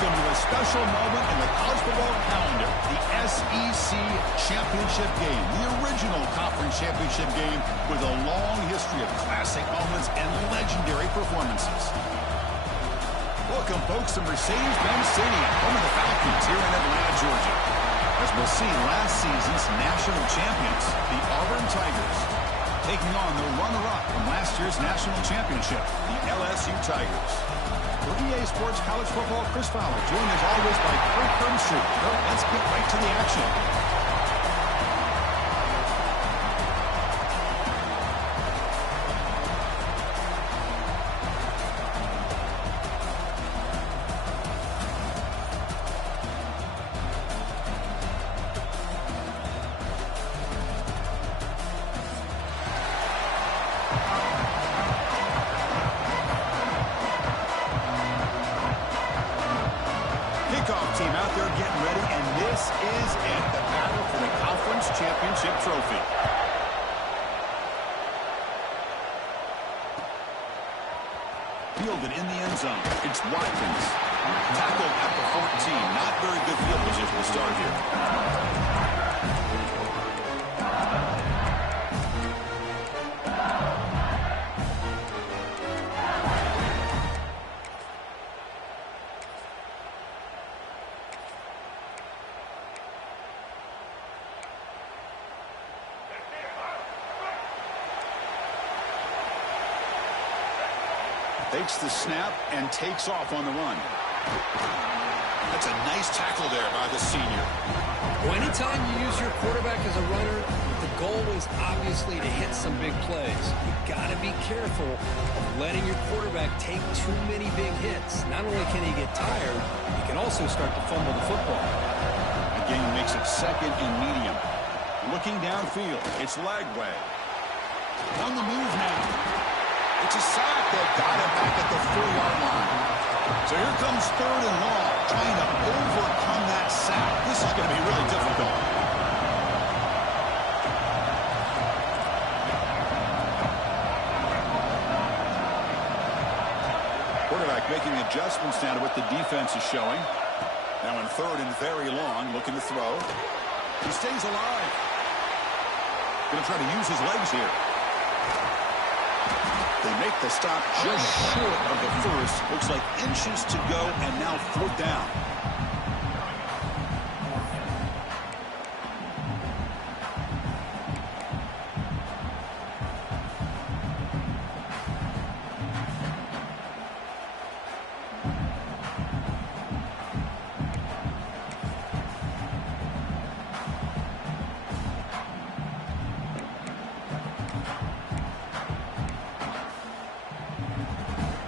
Welcome to a special moment in the college football calendar, the SEC Championship game, the original conference championship game with a long history of classic moments and legendary performances. Welcome, folks, to Mercedes-Benz Stadium, home of the Falcons here in Atlanta, Georgia. As we'll see, last season's national champions, the Auburn Tigers, taking on the runner-up from last year's national championship, the LSU Tigers. For EA Sports College Football, Chris Fowler, joined as always by Craig Hermstreet. Well, let's get right to the action. Team out there getting ready, and this is it, the battle for the conference championship trophy. Fielded in the end zone. It's Watkins. Tackled at the 14. Not very good field position to start here. Takes the snap and takes off on the run. That's a nice tackle there by the senior. Well, anytime you use your quarterback as a runner, the goal is obviously to hit some big plays. You've got to be careful of letting your quarterback take too many big hits. Not only can he get tired, he can also start to fumble the football. Again, makes it second and medium. Looking downfield, it's Lagway. On the move now. It's a sack that got him back at the 4-yard line. So here comes third and long, trying to overcome that sack. This is going to be really difficult. Quarterback making adjustments now to what the defense is showing. Now in third and very long, looking to throw. He stays alive. Going to try to use his legs here. They make the stop just short of the first. Looks like inches to go, and now fourth down.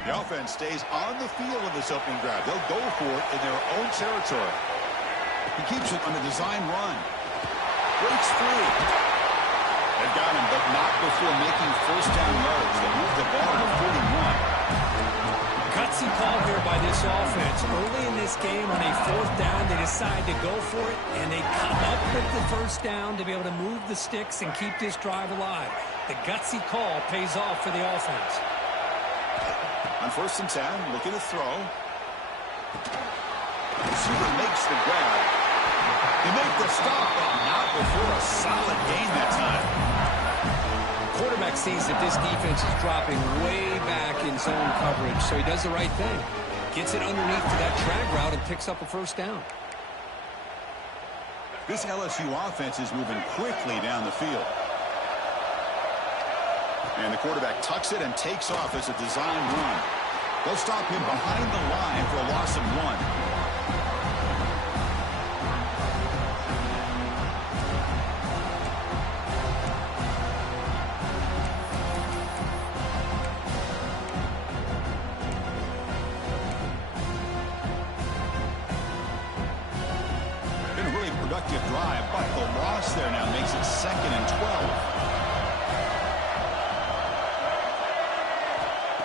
The offense stays on the field in this opening drive. They'll go for it in their own territory. He keeps it on a design run. Breaks free. They've got him, but not before making first down yards. They move the ball to 41. Gutsy call here by this offense. Early in this game, on a fourth down, they decide to go for it, and they come up with the first down to be able to move the sticks and keep this drive alive. The gutsy call pays off for the offense. On first and 10, looking to throw. Receiver makes the grab. They make the stop, but not before a solid gain that time. Quarterback sees that this defense is dropping way back in zone coverage, so he does the right thing. Gets it underneath to that drag route and picks up a first down. This LSU offense is moving quickly down the field. And the quarterback tucks it and takes off as a design run. They'll stop him behind the line for a loss of 1. Been a really productive drive, but the loss there now makes it second and 12.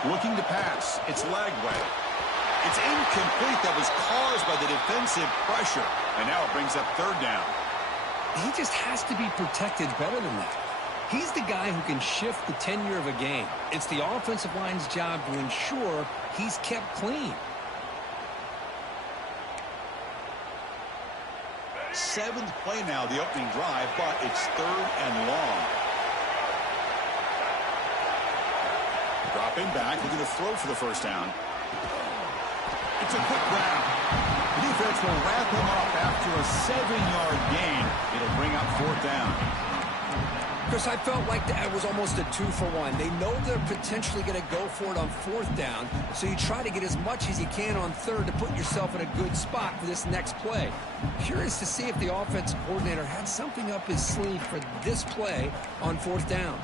Looking to pass. It's Lagway. It's incomplete. That was caused by the defensive pressure. And now it brings up third down. He just has to be protected better than that. He's the guy who can shift the tenure of a game. It's the offensive line's job to ensure he's kept clean. 7th play now, the opening drive, but it's 3rd and long. Dropping back, looking to throw for the first down. It's a quick grab. The defense will wrap him up after a 7-yard gain. It'll bring up 4th down. Chris, I felt like that was almost a 2-for-1. They know they're potentially going to go for it on 4th down, so you try to get as much as you can on 3rd to put yourself in a good spot for this next play. Curious to see if the offensive coordinator had something up his sleeve for this play on 4th down.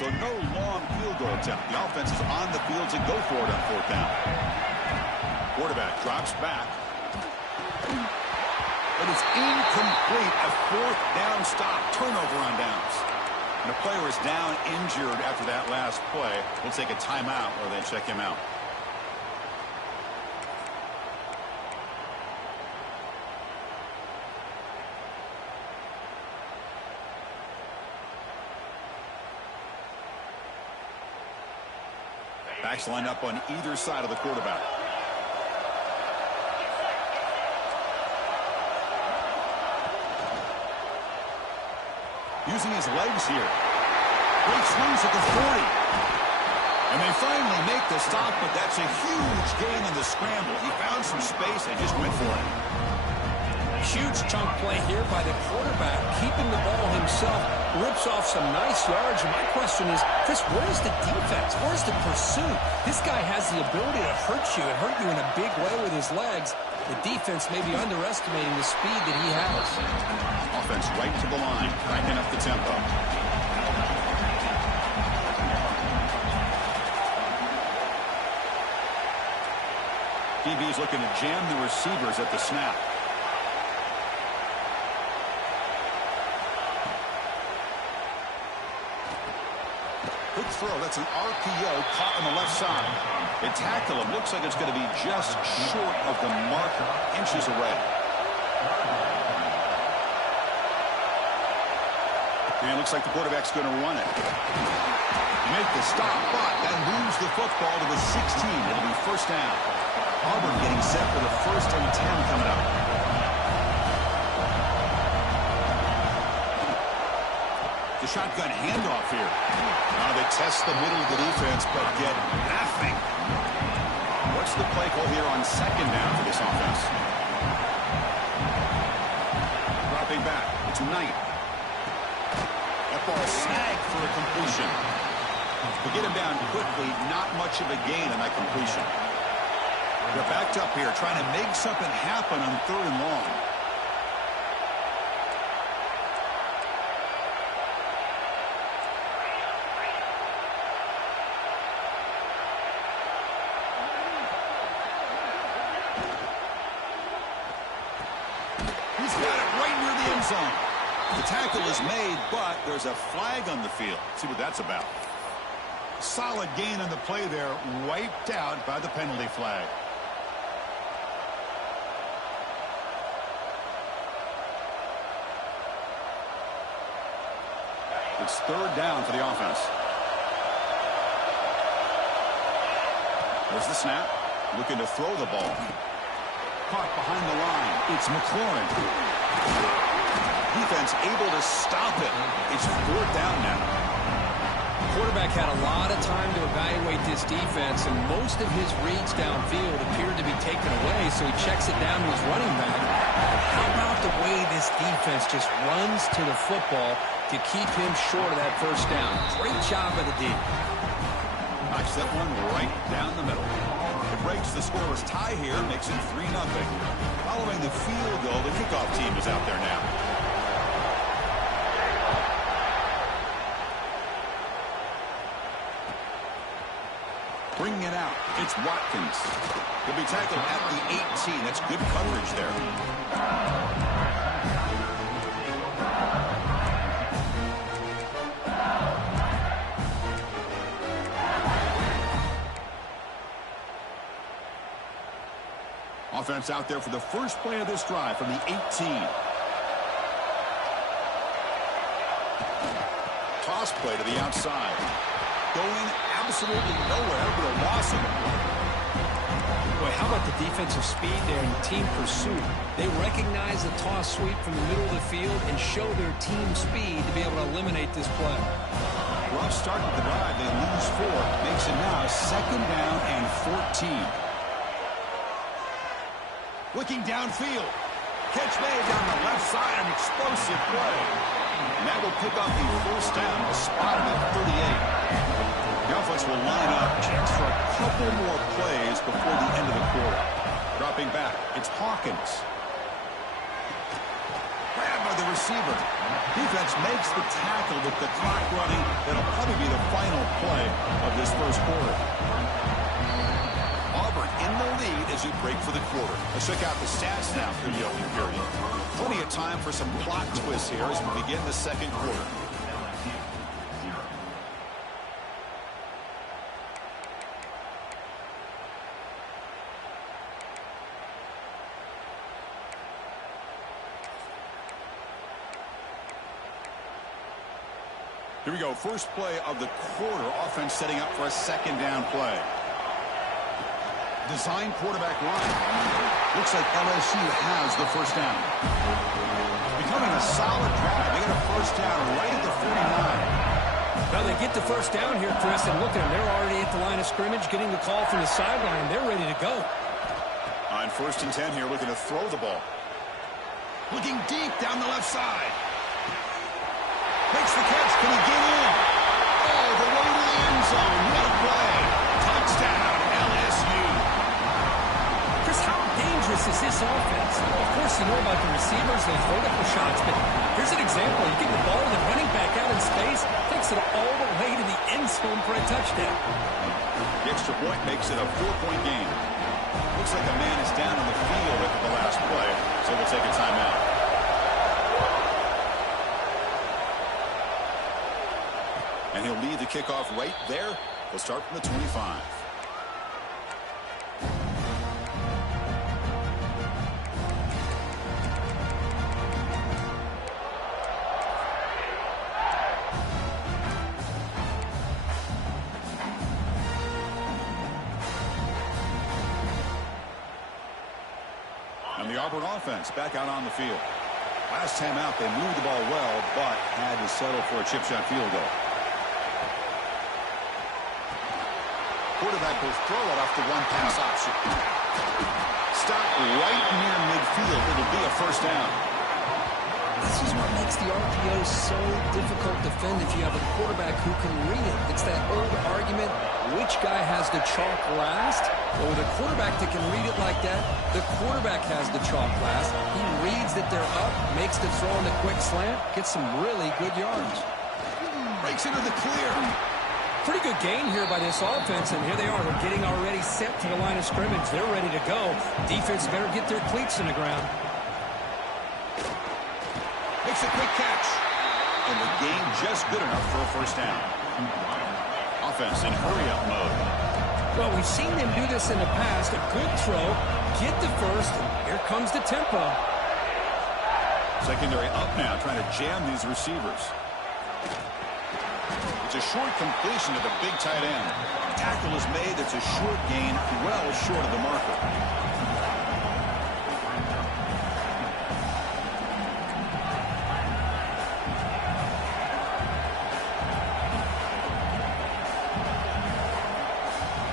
So no long field goal attempt. The offense is on the field to go for it on 4th down. Quarterback drops back. But it's incomplete. A 4th down stop. Turnover on downs. And the player is down injured after that last play. We'll take a timeout or they check him out. Backs lined up on either side of the quarterback. Using his legs here. Great swings at the 40. And they finally make the stop, but that's a huge gain in the scramble. He found some space and just went for it. Huge chunk play here by the quarterback, keeping the ball himself, rips off some nice yards. And my question is, Chris, where's the defense? Where's the pursuit? This guy has the ability to hurt you and hurt you in a big way with his legs. The defense may be underestimating the speed that he has. Offense right to the line, cranking up the tempo. DB's looking to jam the receivers at the snap. Good throw. That's an RPO caught on the left side. They tackle him. Looks like it's going to be just short of the marker. Inches away. And it looks like the quarterback's going to run it. Make the stop, but that moves the football to the 16. It'll be 1st down. Auburn getting set for the 1st and 10 coming up. The shotgun handoff here. Now they test the middle of the defense, but get nothing. What's the play call here on 2nd down for this offense? Dropping back. It's Knight. That ball snagged for a completion. To get him down quickly, not much of a gain on that completion. They're backed up here, trying to make something happen on 3rd and long. He's got it right near the end zone. The tackle is made, but there's a flag on the field. See what that's about. Solid gain on the play there, wiped out by the penalty flag. It's 3rd down for the offense. There's the snap. Looking to throw the ball. Caught behind the line. It's McLaurin. Defense able to stop it. It's 4th down now. Quarterback had a lot of time to evaluate this defense, and most of his reads downfield appeared to be taken away, so he checks it down to his running back. How about the way this defense just runs to the football to keep him short of that 1st down? Great job by the D. Knocks that one right down the middle. It breaks the scoreless tie here, makes it 3-0. Following the field goal, the kickoff team is out there now. Bringing it out, it's Watkins. He'll be tackled at the 18. That's good coverage there. Offense out there for the first play of this drive from the 18. Toss play to the outside. Going absolutely nowhere, but a loss of it. Boy, how about the defensive speed there and team pursuit? They recognize the toss sweep from the middle of the field and show their team speed to be able to eliminate this play. Rough start to the drive. They lose 4. Makes it now 2nd down and 14. Looking downfield. Catch made down the left side. An explosive play. And that will pick up the 1st down. A spot at 38. The offense will line up. Chance for a couple more plays before the end of the quarter. Dropping back. It's Hawkins. Grabbed by the receiver. Defense makes the tackle with the clock running. That'll probably be the final play of this 1st quarter. Auburn in the lead as you break for the quarter. Let's check out the stats now for the opening period. Plenty of time for some plot twists here as we begin the 2nd quarter. Here we go. First play of the quarter. Offense setting up for a 2nd down play. Design quarterback run. Looks like LSU has the 1st down. Becoming a solid drive. They get a 1st down right at the 49. Well, they get the 1st down here, Chris, and look at them. They're already at the line of scrimmage, getting the call from the sideline. They're ready to go. On 1st and 10 here, looking to throw the ball. Looking deep down the left side. Makes the catch. Can he get in? Oh, the way to the end zone. What a play. Touchdown, LSU. Chris, how dangerous is this offense? Of course, you know about the receivers, those vertical shots, but here's an example. You give the ball to the running back out in space, takes it all the way to the end zone for a touchdown. The extra point makes it a 4-point game. Looks like a man is down on the field after the last play, so we'll take a timeout. And he'll lead the kickoff right there. We'll start from the 25. And the Auburn offense back out on the field. Last time out, they moved the ball well, but had to settle for a chip shot field goal. Quarterback will throw it off the one-pass option. Stop right near midfield. It'll be a 1st down. This is what makes the RPO so difficult to defend if you have a quarterback who can read it. It's that old argument, which guy has the chalk last? Well, with a quarterback that can read it like that, the quarterback has the chalk last. He reads that they're up, makes the throw in the quick slant, gets some really good yards. Breaks into the clear. Pretty good gain here by this offense, and here they are. They're getting already set to the line of scrimmage. They're ready to go. Defense better get their cleats in the ground. Makes a quick catch. And the game just good enough for a 1st down. Offense in hurry-up mode. Well, we've seen them do this in the past. A good throw, get the 1st, and here comes the tempo. Secondary up now, trying to jam these receivers. It's a short completion to the big tight end. Tackle is made. It's a short gain, well short of the marker.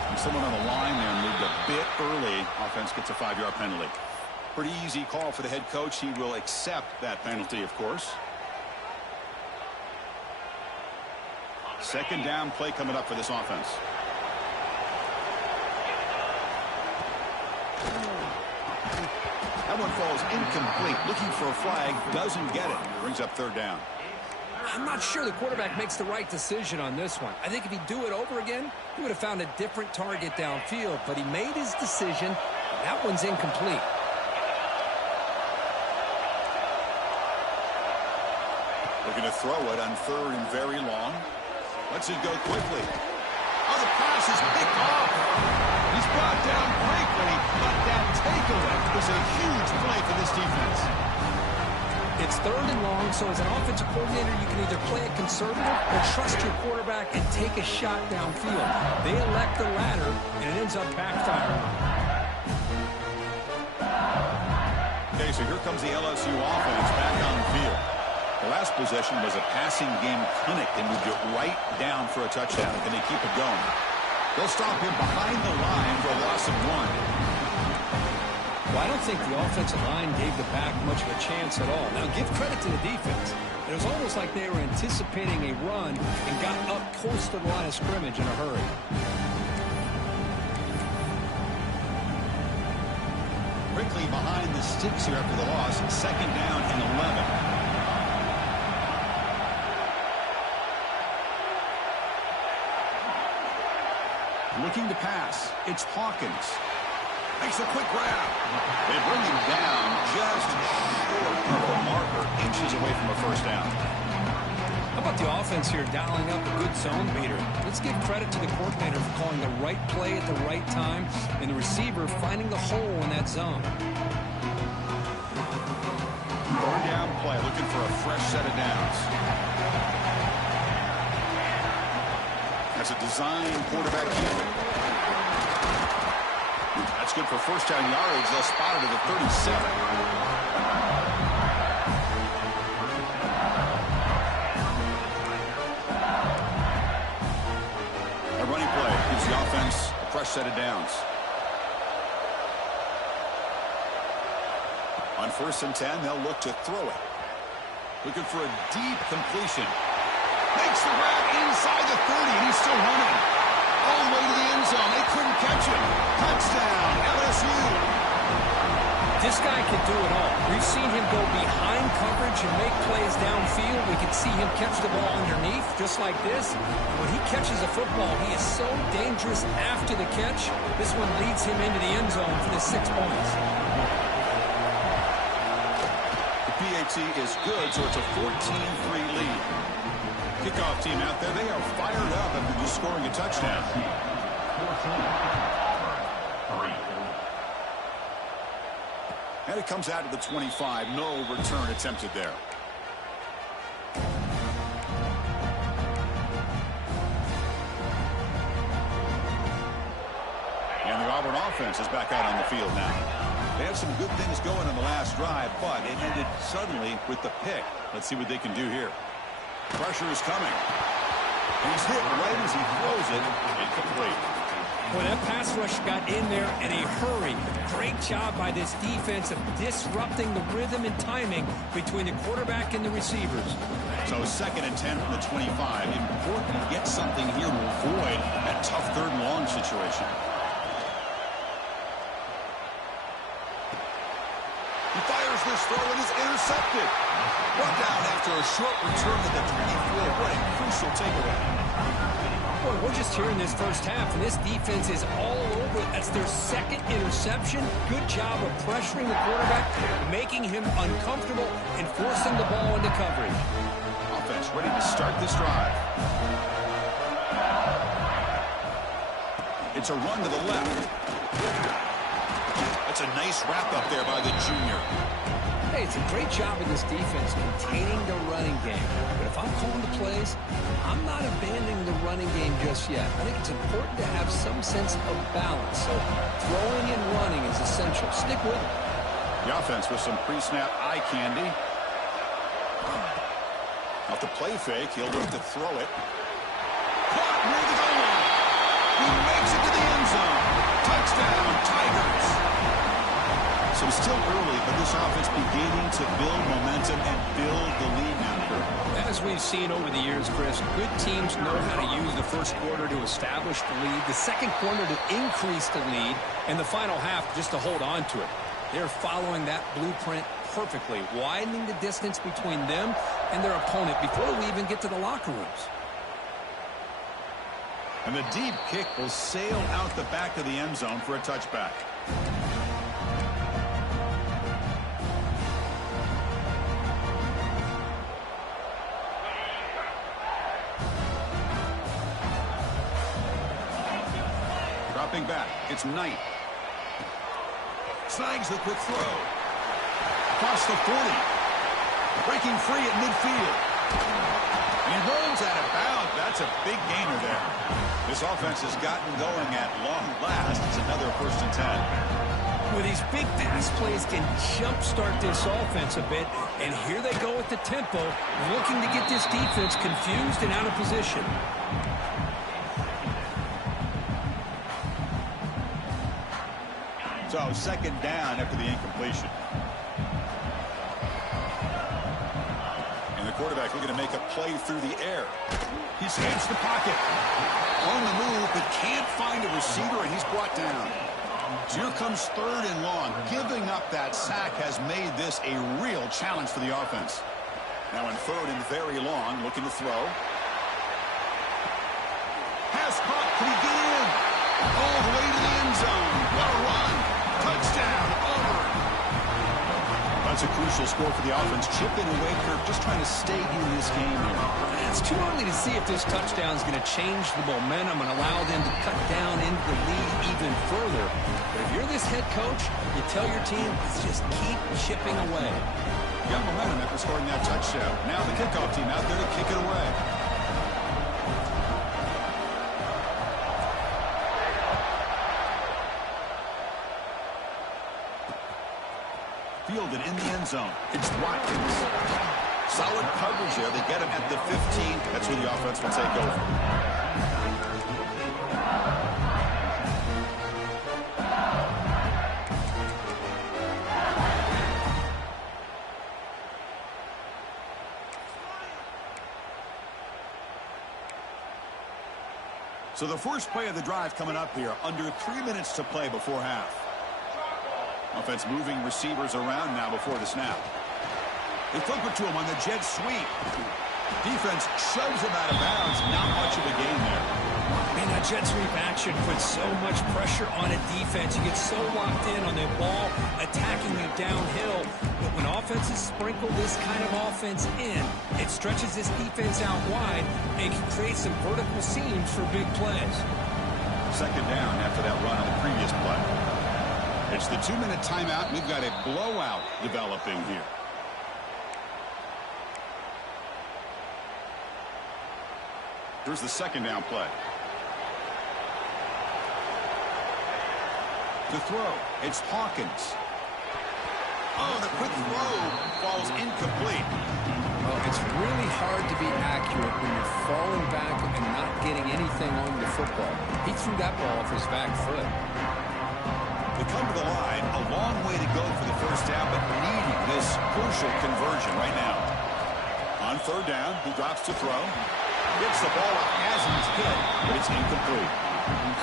And someone on the line there moved a bit early. Offense gets a 5-yard penalty. Pretty easy call for the head coach. He will accept that penalty, of course. 2nd down play coming up for this offense. That one falls incomplete. Looking for a flag. Doesn't get it. Brings up 3rd down. I'm not sure the quarterback makes the right decision on this one. I think if he'd do it over again, he would have found a different target downfield. But he made his decision. That one's incomplete. Looking to throw it on 3rd and very long. Lets it go quickly. Oh, the pass is picked off. He's brought down quickly, but that takeaway was a huge play for this defense. It's 3rd and long, so as an offensive coordinator, you can either play it conservative or trust your quarterback and take a shot downfield. They elect the latter, and it ends up backfiring. So here comes the LSU offense back on the field. The last possession was a passing game clinic. They moved it right down for a touchdown. Can they keep it going? They'll stop him behind the line for a loss of 1. Well, I don't think the offensive line gave the back much of a chance at all. Now, give credit to the defense. It was almost like they were anticipating a run and got up close to the line of scrimmage in a hurry. Quickly behind the sticks here after the loss. 2nd down and 11. Looking to pass. It's Hawkins. Makes a quick grab. They bring him down just short of the marker, inches away from a first down. How about the offense here dialing up a good zone beater? Let's give credit to the coordinator for calling the right play at the right time and the receiver finding the hole in that zone. Third down play, looking for a fresh set of downs. That's a design quarterback keeper. That's good for first down yardage. They'll spot it at the 37. A running play gives the offense a fresh set of downs. On 1st and 10, they'll look to throw it. Looking for a deep completion. Makes the grab inside the 30, and he's still running. All the way to the end zone. They couldn't catch him. Touchdown, LSU. This guy can do it all. We've seen him go behind coverage and make plays downfield. We can see him catch the ball underneath, just like this. When he catches a football, he is so dangerous after the catch. This one leads him into the end zone for the 6 points. The PAT is good, so it's a 14-3 lead. Kickoff team out there, they are fired up after just scoring a touchdown. And it comes out to the 25. No return attempted there. And the Auburn offense is back out on the field now. They had some good things going on the last drive, but it ended suddenly with the pick. Let's see what they can do here. Pressure is coming. He's hit right as he throws it. Incomplete. Well, that pass rush got in there in a hurry. Great job by this defense of disrupting the rhythm and timing between the quarterback and the receivers. So 2nd and 10 from the 25. Important to get something here to avoid that tough 3rd and long situation. He fires this throw and is intercepted. Brought down after a short return to the 24. What a crucial takeaway. Boy, we're just here in this first half, and this defense is all over it. That's their 2nd interception. Good job of pressuring the quarterback, making him uncomfortable, and forcing the ball into coverage. Offense ready to start this drive. It's a run to the left. That's a nice wrap up there by the junior. Hey, it's a great job of this defense containing the running game. But if I'm calling the plays, I'm not abandoning the running game just yet. I think it's important to have some sense of balance. So throwing and running is essential. Stick with it. The offense with some pre-snap eye candy. Off the play fake, he'll look to throw it. Caught near the goal line. He makes it to the end zone. Touchdown, Tigers. So still early, but this offense beginning to build momentum and build the lead now. As we've seen over the years, Chris, good teams know how to use the first quarter to establish the lead, the second quarter to increase the lead, and the final half just to hold on to it. They're following that blueprint perfectly, widening the distance between them and their opponent before we even get to the locker rooms. And the deep kick will sail out the back of the end zone for a touchback. Dropping back, it's Knight. Snags the quick throw. Across the 40. Breaking free at midfield. And he rolls out of bounds. That's a big gainer there. This offense has gotten going at long last. It's another 1st and 10. of these big pass plays can jumpstart this offense a bit, and here they go with the tempo, looking to get this defense confused and out of position. So second down after the incompletion. And the quarterback looking to make a play through the air. He scans the pocket. On the move, but can't find a receiver, and he's brought down. So here comes third and long. Giving up that sack has made this a real challenge for the offense. Now in third and very long, looking to throw. Pass caught. Can he get in? All the way to the end zone. What a run. Touchdown, Auburn. That's a crucial score for the offense. Chipping away, Kirk, just trying to stay in this game here. It's too early to see if this touchdown is going to change the momentum and allow them to cut down into the lead even further. But if you're this head coach, you tell your team, just keep chipping away. Got momentum after scoring that touchdown. Now the kickoff team out there to kick it away. Fielded in the end zone. It's Watkins. Solid coverage there. They get him at the 15. That's where the offense will take over. So the first play of the drive coming up here. Under 3 minutes to play before half. Offense moving receivers around now before the snap. They flip it to him on the jet sweep. Defense shoves him out of bounds. Not much of a gain there. Man, that jet sweep action puts so much pressure on a defense. You get so locked in on the ball attacking you downhill. But when offenses sprinkle this kind of offense in, it stretches this defense out wide and can create some vertical seams for big plays. Second down after that run on the previous play. It's the 2-minute timeout. We've got a blowout developing here. Here's the second down play. To throw, it's Hawkins. Oh, the quick throw falls incomplete. Well, it's really hard to be accurate when you're falling back and not getting anything on the football. He threw that ball off his back foot. They come to the line, a long way to go for the first down, but needing this crucial conversion right now. On third down, he drops to throw. Gets the ball up as he's hit, but it's incomplete.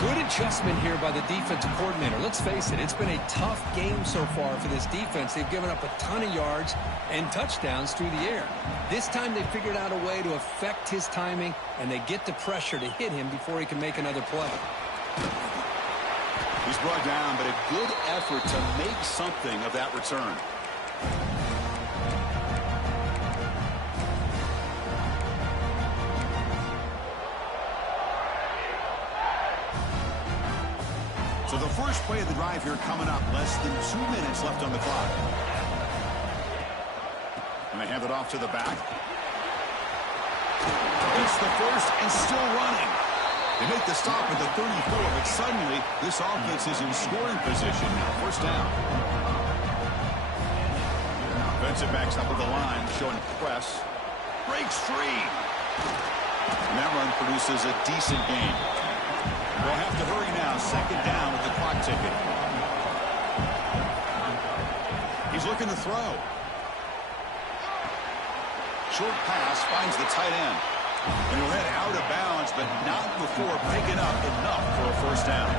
Good adjustment here by the defensive coordinator. Let's face it, it's been a tough game so far for this defense. They've given up a ton of yards and touchdowns through the air. This time they figured out a way to affect his timing, and they get the pressure to hit him before he can make another play. He's brought down, but a good effort to make something of that return. So the first play of the drive here coming up. Less than 2 minutes left on the clock. And they hand it off to the back. It's the first and still running. They make the stop at the 34, but suddenly this offense is in scoring position now. First down. Defensive backs up at the line, showing press. Breaks free. And that run produces a decent gain. They'll have to hurry now. Second down with the clock ticking. He's looking to throw. Short pass finds the tight end. And he'll head out of bounds, but not before picking up enough for a first down.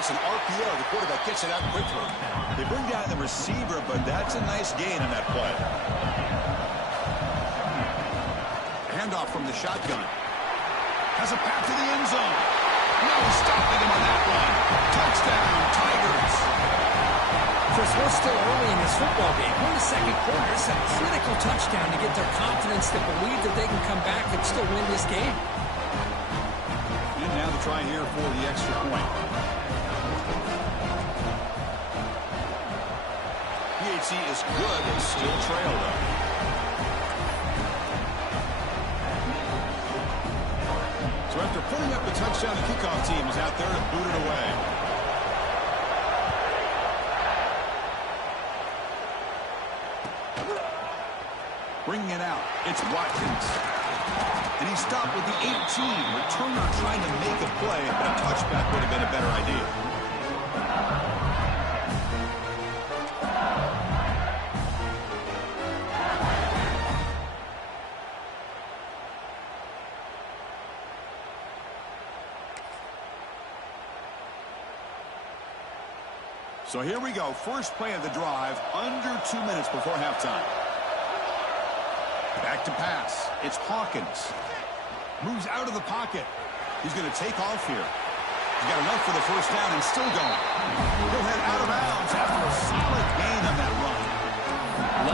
It's an RPO. The quarterback gets it out quickly. They bring down the receiver, but that's a nice gain on that play. Handoff from the shotgun. Has a path to the end zone. No stopping him on that one. Touchdown, Tigers. Chris, we're still early in this football game. We're in the second quarter. It's a critical touchdown to get their confidence to believe that they can come back and still win this game. And now the try here for the extra point. PHC is good. They still trail, though. After putting up the touchdown, the kickoff team is out there to boot it away. Bringing it out, it's Watkins. And he stopped with the 18. Returner trying to make a play, but a touchback would have been a better idea. So here we go. First play of the drive, under 2 minutes before halftime. Back to pass. It's Hawkins. Moves out of the pocket. He's going to take off here. He's got enough for the first down and still going. He'll head out of bounds after a solid gain on that run.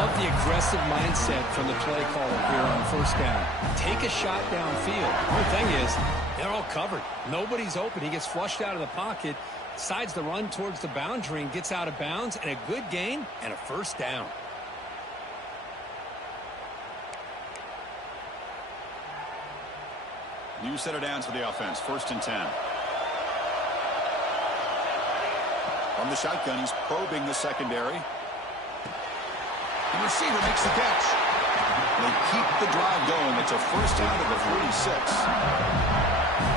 Love the aggressive mindset from the play caller here on first down. Take a shot downfield. The thing is, they're all covered. Nobody's open. He gets flushed out of the pocket, decides to run towards the boundary and gets out of bounds, and a good gain and a first down. New set of downs for the offense. 1st and 10. From the shotgun, he's probing the secondary. The receiver makes the catch. They keep the drive going. It's a first down to the 46.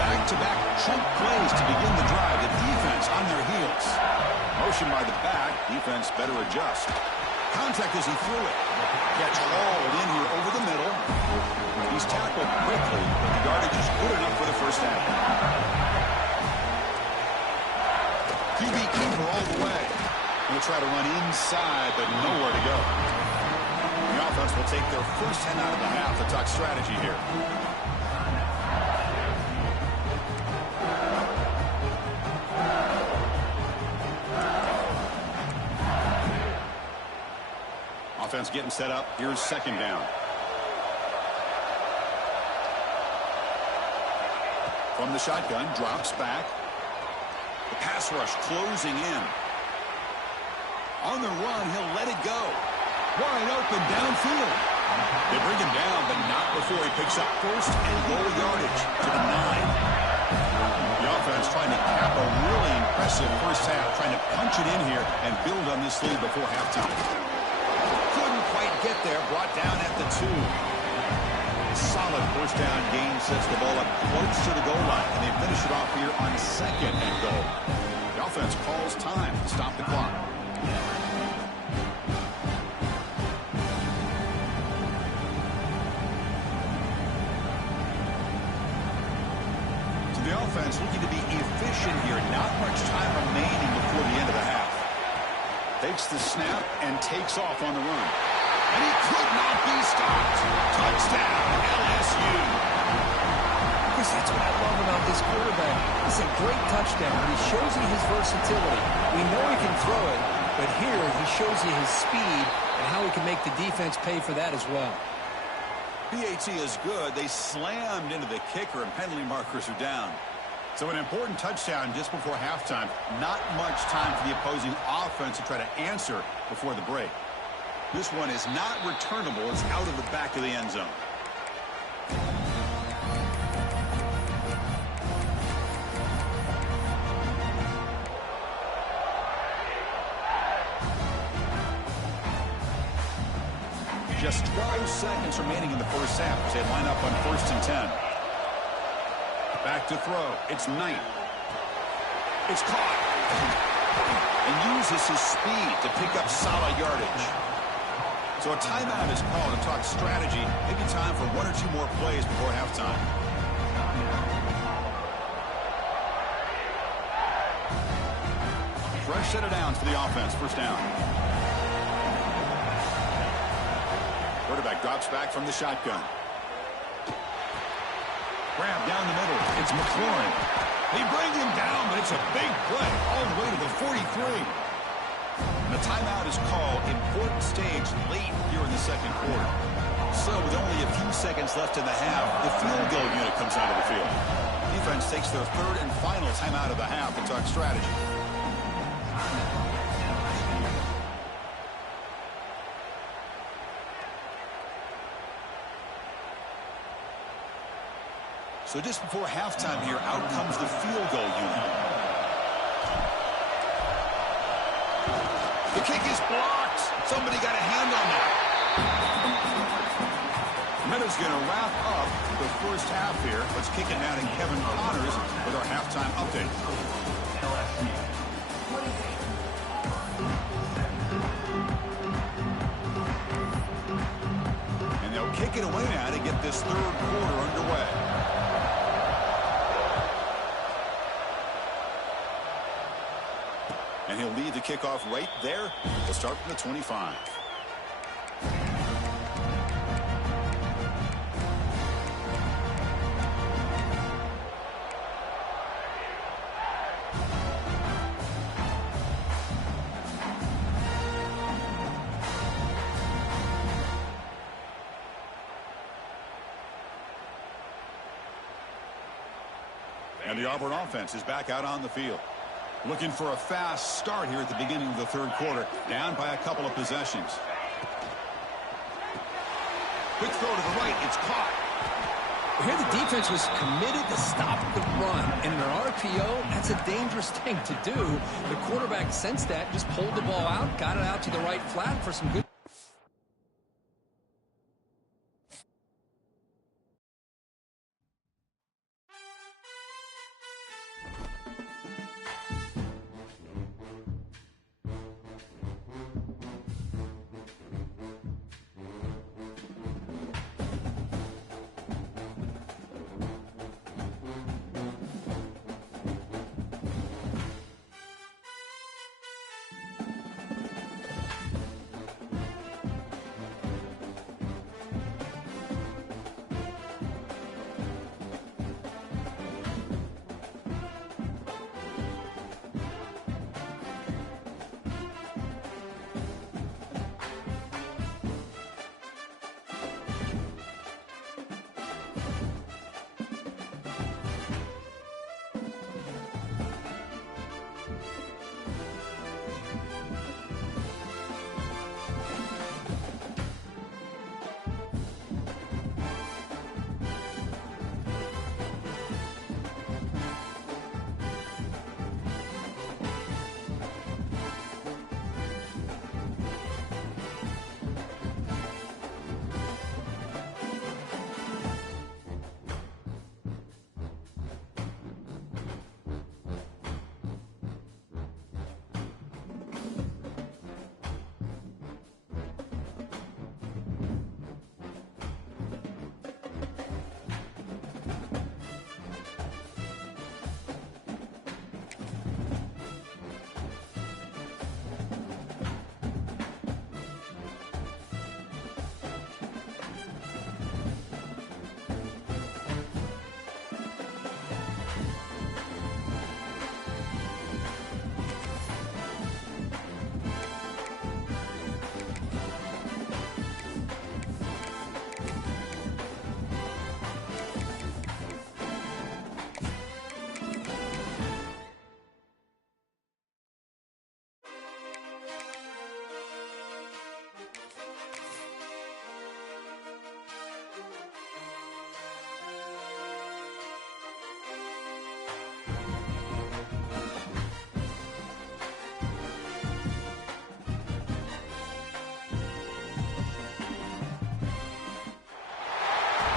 Back-to-back chunk plays to begin the drive. The defense on their heels. Motion by the back. Defense better adjust. Contact as he threw it. Catch hauled in here over the middle. He's tackled quickly, but the yardage is good enough for the first down. QB keeper all the way. He'll try to run inside, but nowhere to go. The offense will take their first 10 out of the half to talk strategy here. Offense getting set up. Here's second down. From the shotgun, drops back. The pass rush closing in. On the run, he'll let it go. Wide open downfield. They bring him down, but not before he picks up first and goal yardage to the 9. The offense trying to cap a really impressive first half, trying to punch it in here and build on this lead before halftime. Couldn't quite get there, brought down at the 2. Solid first down gain sets the ball up close to the goal line, and they finish it off here on 2nd and goal. The offense calls time to stop the clock. So the offense looking to be efficient here. Not much time remaining before the end of the half. Takes the snap and takes off on the run. And he could not be stopped. Touchdown, LSU. Chris, that's what I love about this quarterback. It's a great touchdown, but he shows you his versatility. We know he can throw it, but here he shows you his speed and how he can make the defense pay for that as well. PAT is good. They slammed into the kicker, and penalty markers are down. So an important touchdown just before halftime. Not much time for the opposing offense to try to answer before the break. This one is not returnable. It's out of the back of the end zone. Just 12 seconds remaining in the first half as they line up on 1st and 10. Back to throw. It's Knight. It's caught. And uses his speed to pick up solid yardage. So a timeout is called to talk strategy. Maybe time for 1 or 2 more plays before halftime. Fresh set of downs for the offense. First down. Quarterback drops back from the shotgun. Grab down the middle. It's McLaurin. They bring him down, but it's a big play all the way to the 43. And the timeout is called. Important stage late here in the second quarter. So with only a few seconds left in the half, the field goal unit comes out of the field. Defense takes their 3rd and final timeout of the half to talk strategy. So just before halftime here, out comes the field goal unit. The kick is blocked. Somebody got a hand on that. Minutes going to wrap up the first half here. Let's kick it now to Kevin Connors with our halftime update. And they'll kick it away now to get this third quarter underway. And he'll lead the kickoff right there. We'll start from the 25. And the Auburn offense is back out on the field. Looking for a fast start here at the beginning of the third quarter. Down by a couple of possessions. Quick throw to the right. It's caught. Here the defense was committed to stop the run. And in an RPO, that's a dangerous thing to do. The quarterback sensed that, just pulled the ball out, got it out to the right flat for some good.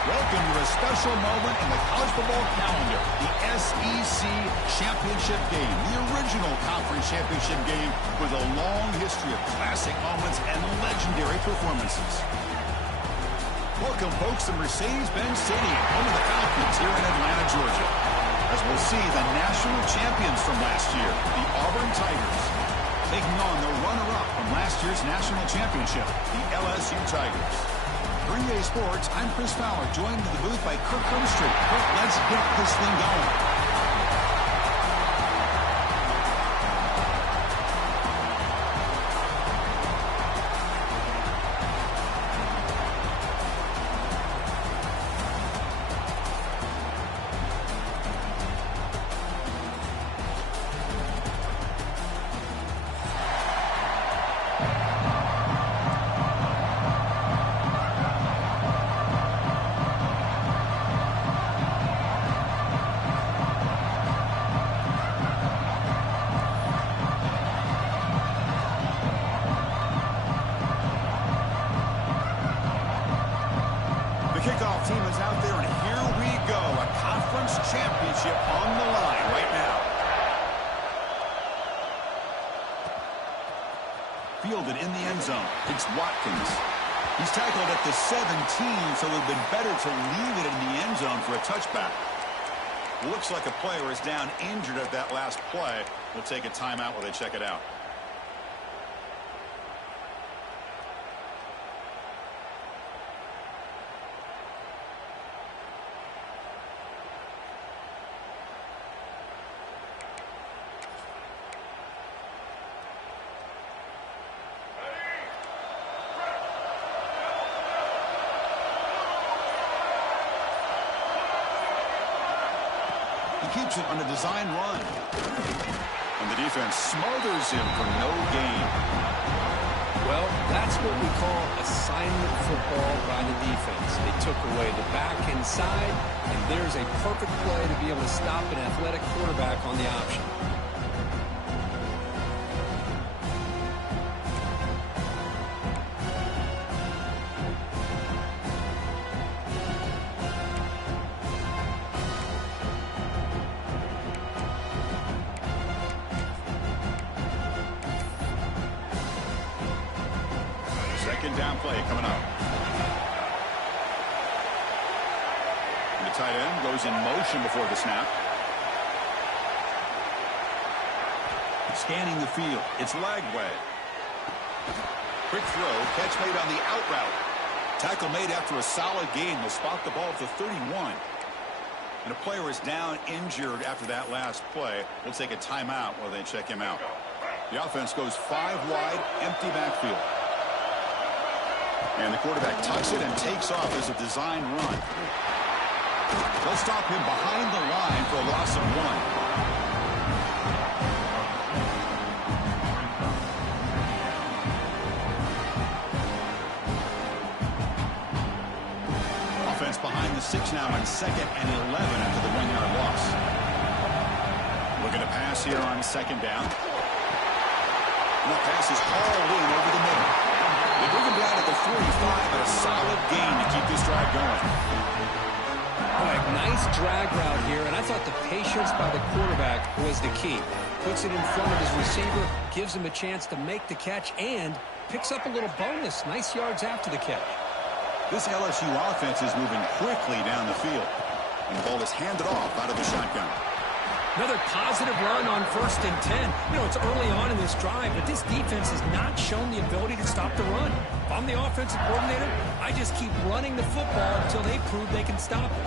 Welcome to a special moment in the college football calendar, the SEC Championship Game, the original conference championship game with a long history of classic moments and legendary performances. Welcome, folks, to Mercedes-Benz Stadium, home of the Falcons here in Atlanta, Georgia. As we'll see the national champions from last year, the Auburn Tigers, taking on the runner-up from last year's national championship, the LSU Tigers. For EA Sports, I'm Chris Fowler, joined in the booth by Kirk Herbstreit. Kirk, let's get this thing going. Kickoff team is out there, and here we go. A conference championship on the line right now. Fielded in the end zone. It's Watkins. He's tackled at the 17, so it would have been better to leave it in the end zone for a touchback. Looks like a player is down injured at that last play. We'll take a timeout while they check it out. He keeps it on a design run. And the defense smothers him for no gain. Well, that's what we call assignment football by the defense. They took away the back inside, and there's a perfect play to be able to stop an athletic quarterback on the option. Second down play coming up. And the tight end goes in motion before the snap. Scanning the field. It's Lagway. Quick throw. Catch made on the out route. Tackle made after a solid gain. They'll spot the ball at the 31. And a player is down injured after that last play. We'll take a timeout while they check him out. The offense goes 5 wide, empty backfield. And the quarterback tucks it and takes off as a design run. They'll stop him behind the line for a loss of 1. Offense behind the 6 now on 2nd and 11 after the 1-yard loss. Looking to pass here on 2nd down. And the pass is hauled in over the middle. They bring him down at the 45 and a solid gain to keep this drive going. Boy, nice drag route here, and I thought the patience by the quarterback was the key. Puts it in front of his receiver, gives him a chance to make the catch, and picks up a little bonus. Nice yards after the catch. This LSU offense is moving quickly down the field. And the ball is handed off out of the shotgun. Another positive run on 1st and 10. You know, it's early on in this drive, but this defense has not shown the ability to stop the run. If I'm the offensive coordinator, I just keep running the football until they prove they can stop it.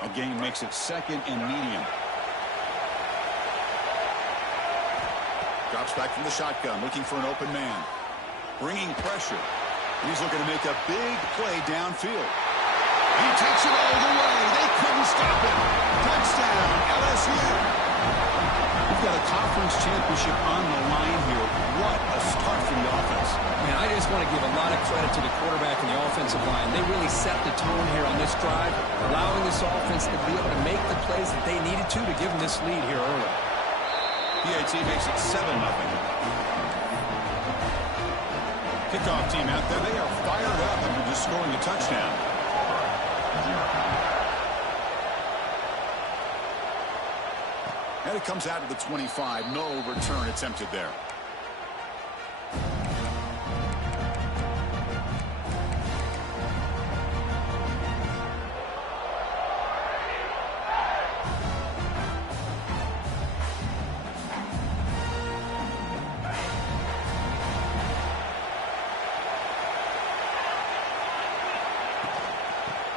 A gain makes it 2nd and medium. Drops back from the shotgun, looking for an open man. Bringing pressure. He's looking to make a big play downfield. He takes it all the way. They couldn't stop him. Touchdown, LSU. We've got a conference championship on the line here. What a start for the offense. Man, I just want to give a lot of credit to the quarterback and the offensive line. They really set the tone here on this drive, allowing this offense to be able to make the plays that they needed to give them this lead here early. PAT makes it 7-0. Kickoff team out there, they are fired up after just scoring a touchdown. And it comes out of the 25. No return attempted there.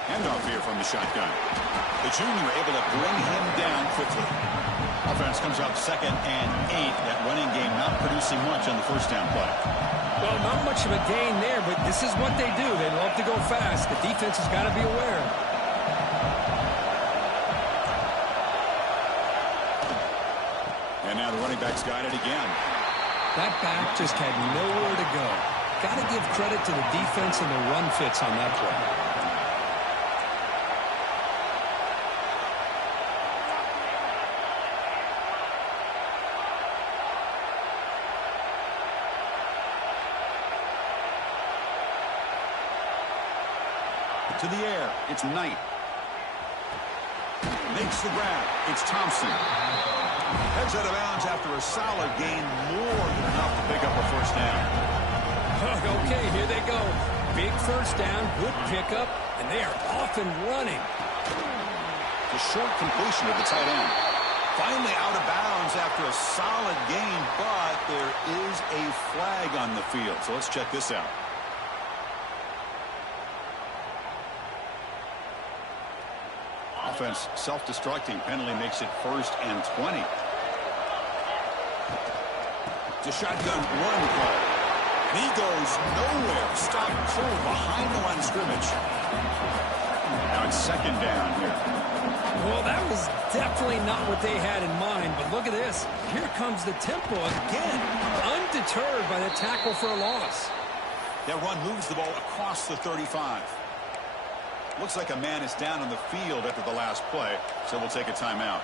Handoff here from the shotgun. The junior able to bring him down quickly. Offense comes up 2nd and 8. That running game not producing much on the 1st down play. Well, not much of a gain there, but this is what they do. They love to go fast. The defense has got to be aware. And now the running back's got it again. That back just had nowhere to go. Got to give credit to the defense and the run fits on that play. To the air. It's Knight. Makes the grab. It's Thompson. Heads out of bounds after a solid gain, more than enough to pick up a first down. Okay, here they go. Big first down, good pickup, and they are off and running. The short completion of the tight end. Finally out of bounds after a solid gain, but there is a flag on the field. So let's check this out. Offense self-destructing. Penalty makes it 1st and 20. It's a shotgun run call. And he goes nowhere. Stop cold behind the line of scrimmage. Now it's 2nd down here. Well, that was definitely not what they had in mind, but look at this. Here comes the tempo again, undeterred by the tackle for a loss. That run moves the ball across the 35. Looks like a man is down on the field after the last play, so we'll take a timeout.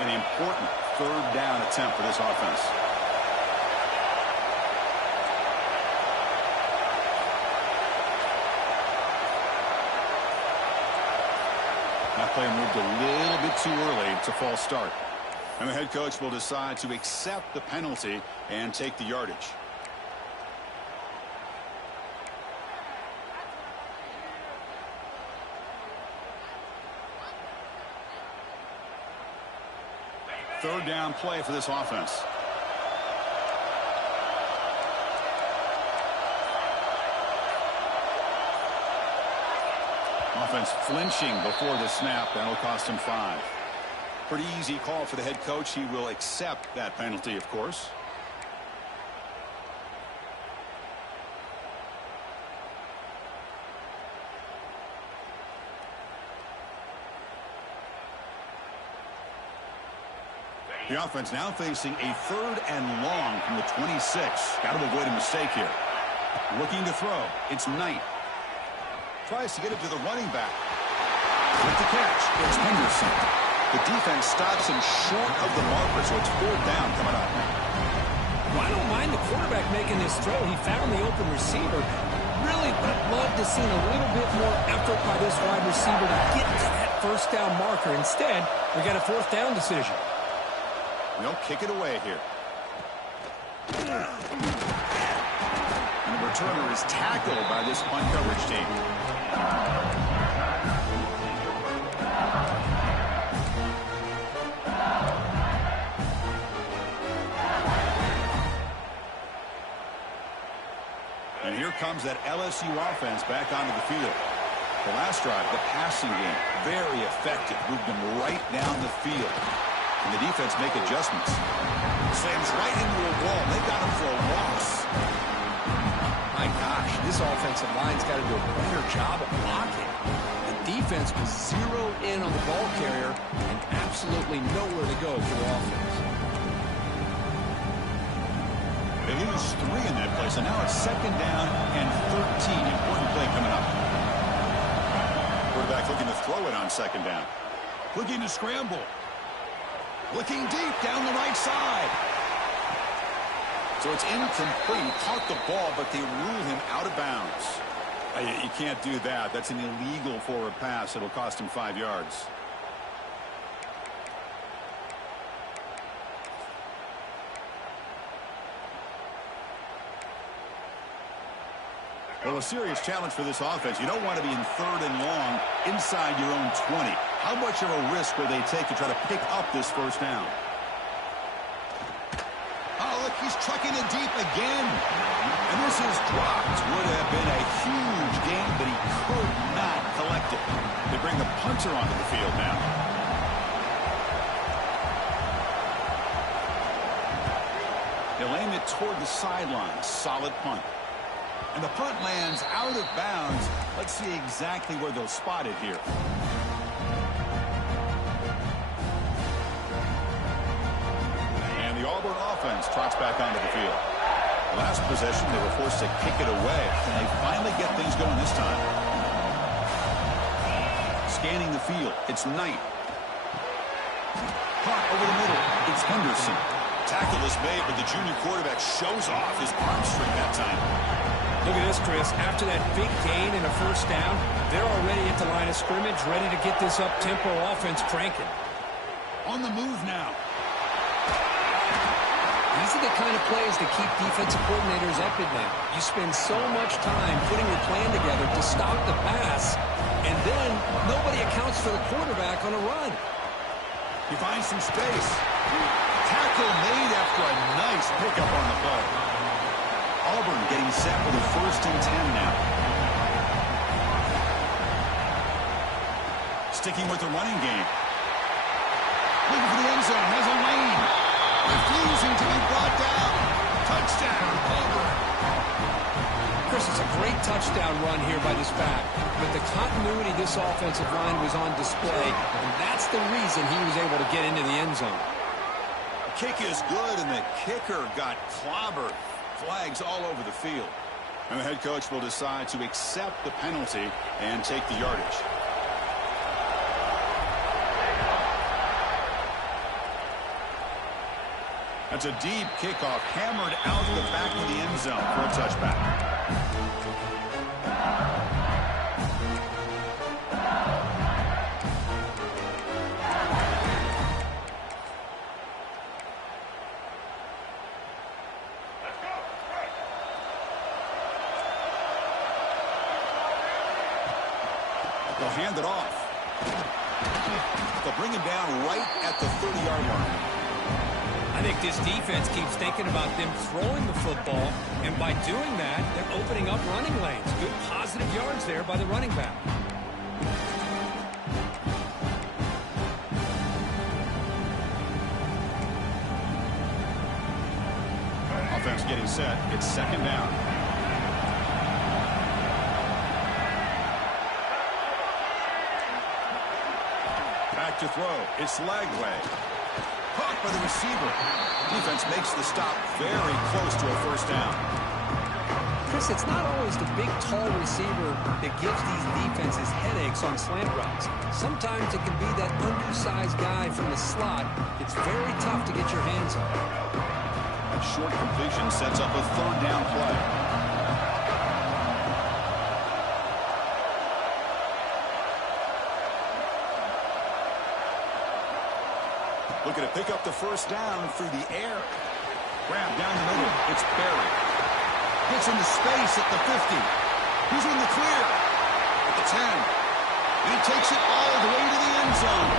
An important 3rd down attempt for this offense. That play moved a little bit too early. It's a false start. And the head coach will decide to accept the penalty and take the yardage. Third down play for this offense. Offense flinching before the snap. That'll cost him 5. Pretty easy call for the head coach. He will accept that penalty, of course. The offense now facing a 3rd and long from the 26. Got to avoid a mistake here. Looking to throw. It's Knight. Tries to get it to the running back. With the catch, it's Henderson. The defense stops him short of the marker, so it's 4th down coming up. Well, I don't mind the quarterback making this throw. He found the open receiver. Really would have loved to see a little bit more effort by this wide receiver to get to that 1st down marker. Instead, we got a 4th down decision. They'll kick it away here. And the returner is tackled by this punt coverage team. And here comes that LSU offense back onto the field. The last drive, the passing game, very effective. Moved them right down the field. And the defense make adjustments. Slams right into a wall. They got him for a loss. My gosh, this offensive line's got to do a better job of blocking. The defense was zeroed in on the ball carrier and absolutely nowhere to go for the offense. They lose 3 in that play, so now it's 2nd down and 13. Important play coming up. Quarterback looking to throw it on 2nd down. Looking to scramble. Looking deep down the right side. So it's incomplete. Caught the ball, but they rule him out of bounds. You can't do that. That's an illegal forward pass. It'll cost him 5 yards. Well, a serious challenge for this offense. You don't want to be in 3rd and long inside your own 20. How much of a risk will they take to try to pick up this 1st down? Oh, look, he's trucking it deep again. And this is dropped. Would have been a huge gain, but he could not collect it. They bring the punter onto the field now. They'll aim it toward the sideline. Solid punt. And the punt lands out of bounds. Let's see exactly where they'll spot it here. And the Auburn offense trots back onto the field. Last possession, they were forced to kick it away. And they finally get things going this time. Scanning the field, it's Knight. Caught over the middle, it's Henderson. Tackle is made, but the junior quarterback shows off his arm strength that time. Look at this, Chris. After that big gain and a first down, they're already at the line of scrimmage, ready to get this up-tempo offense cranking. On the move now. These are the kind of plays that keep defensive coordinators up at night. You spend so much time putting your plan together to stop the pass, and then nobody accounts for the quarterback on a run. He finds some space. Tackle made after a nice pickup on the play. Auburn getting set with a 1st and 10 now. Sticking with the running game. Looking for the end zone. Has a lane. Refusing to be brought down. Touchdown, Auburn. Chris, it's a great touchdown run here by this back. But the continuity this offensive line was on display, and that's the reason he was able to get into the end zone. The kick is good, and the kicker got clobbered. Flags all over the field. And the head coach will decide to accept the penalty and take the yardage. That's a deep kickoff, hammered out the back of the end zone for a touchback. They'll hand it off. They'll bring him down right at the 30-yard line. I think this defense keeps thinking about them throwing the football, and by doing that, they're opening up running lanes. Good positive yards there by the running back. Offense getting set. It's 2nd down. Back to throw. It's Lagway. Caught by the receiver. Defense makes the stop very close to a 1st down. Chris, it's not always the big, tall receiver that gives these defenses headaches on slant routes. Sometimes it can be that undersized guy from the slot. It's very tough to get your hands on. That short completion sets up a 3rd down play. Looking to pick up the 1st down through the air. Grab down the middle. It's Berry. Gets into space at the 50. He's in the clear. At the 10. And he takes it all the way to the end zone.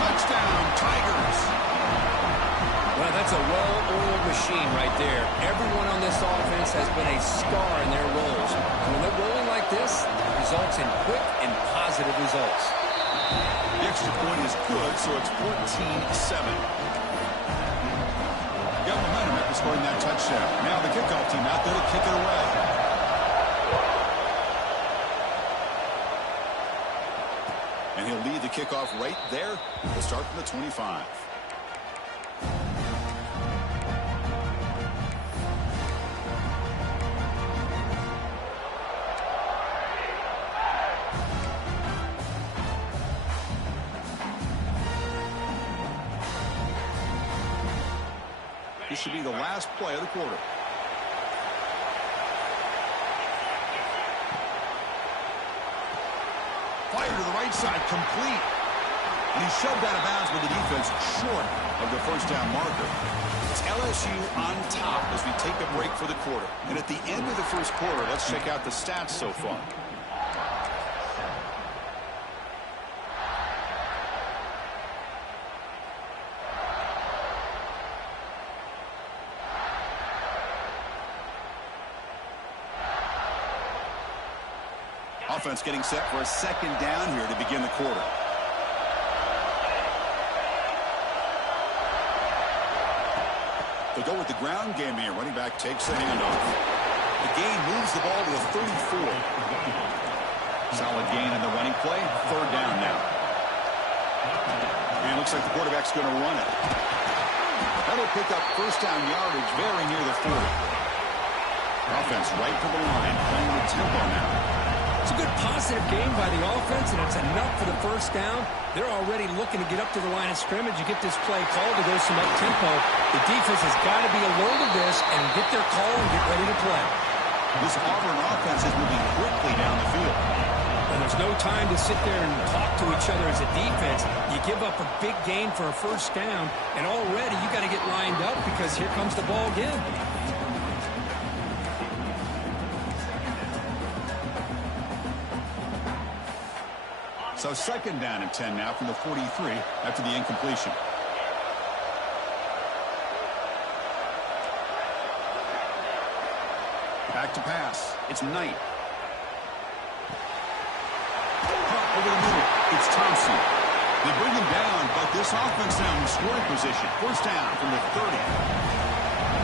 Touchdown, Tigers. Well, that's a well-oiled machine right there. Everyone on this offense has been a star in their roles. And when they're rolling like this, it results in quick and positive results. The extra point is good, so it's 14-7. Got momentum after scoring that touchdown. Now the kickoff team out there to kick it away. And he'll lead the kickoff right there. We'll start from the 25. This should be the last play of the quarter. Fire to the right side, complete. And he shoved out of bounds with the defense short of the 1st down marker. It's LSU on top as we take a break for the quarter. And at the end of the 1st quarter, let's check out the stats so far. Offense getting set for a 2nd down here to begin the quarter. They go with the ground game here. Running back takes the handoff. The gain moves the ball to the 34. Solid gain in the running play. 3rd down now. And looks like the quarterback's going to run it. That'll pick up 1st down yardage very near the 40. Offense right to the line, playing the tempo now. It's a good positive game by the offense, and it's enough for the first down. They're already looking to get up to the line of scrimmage. You get this play called to go some up-tempo. The defense has got to be alert of this and get their call and get ready to play. This Auburn offense is moving quickly down the field. And there's no time to sit there and talk to each other as a defense. You give up a big gain for a first down, and already you got to get lined up because here comes the ball again. So second down and 10 now from the 43 after the incompletion. Back to pass. It's Knight. Over the middle, it's Thompson. They bring him down, but this offense now in scoring position. First down from the 30.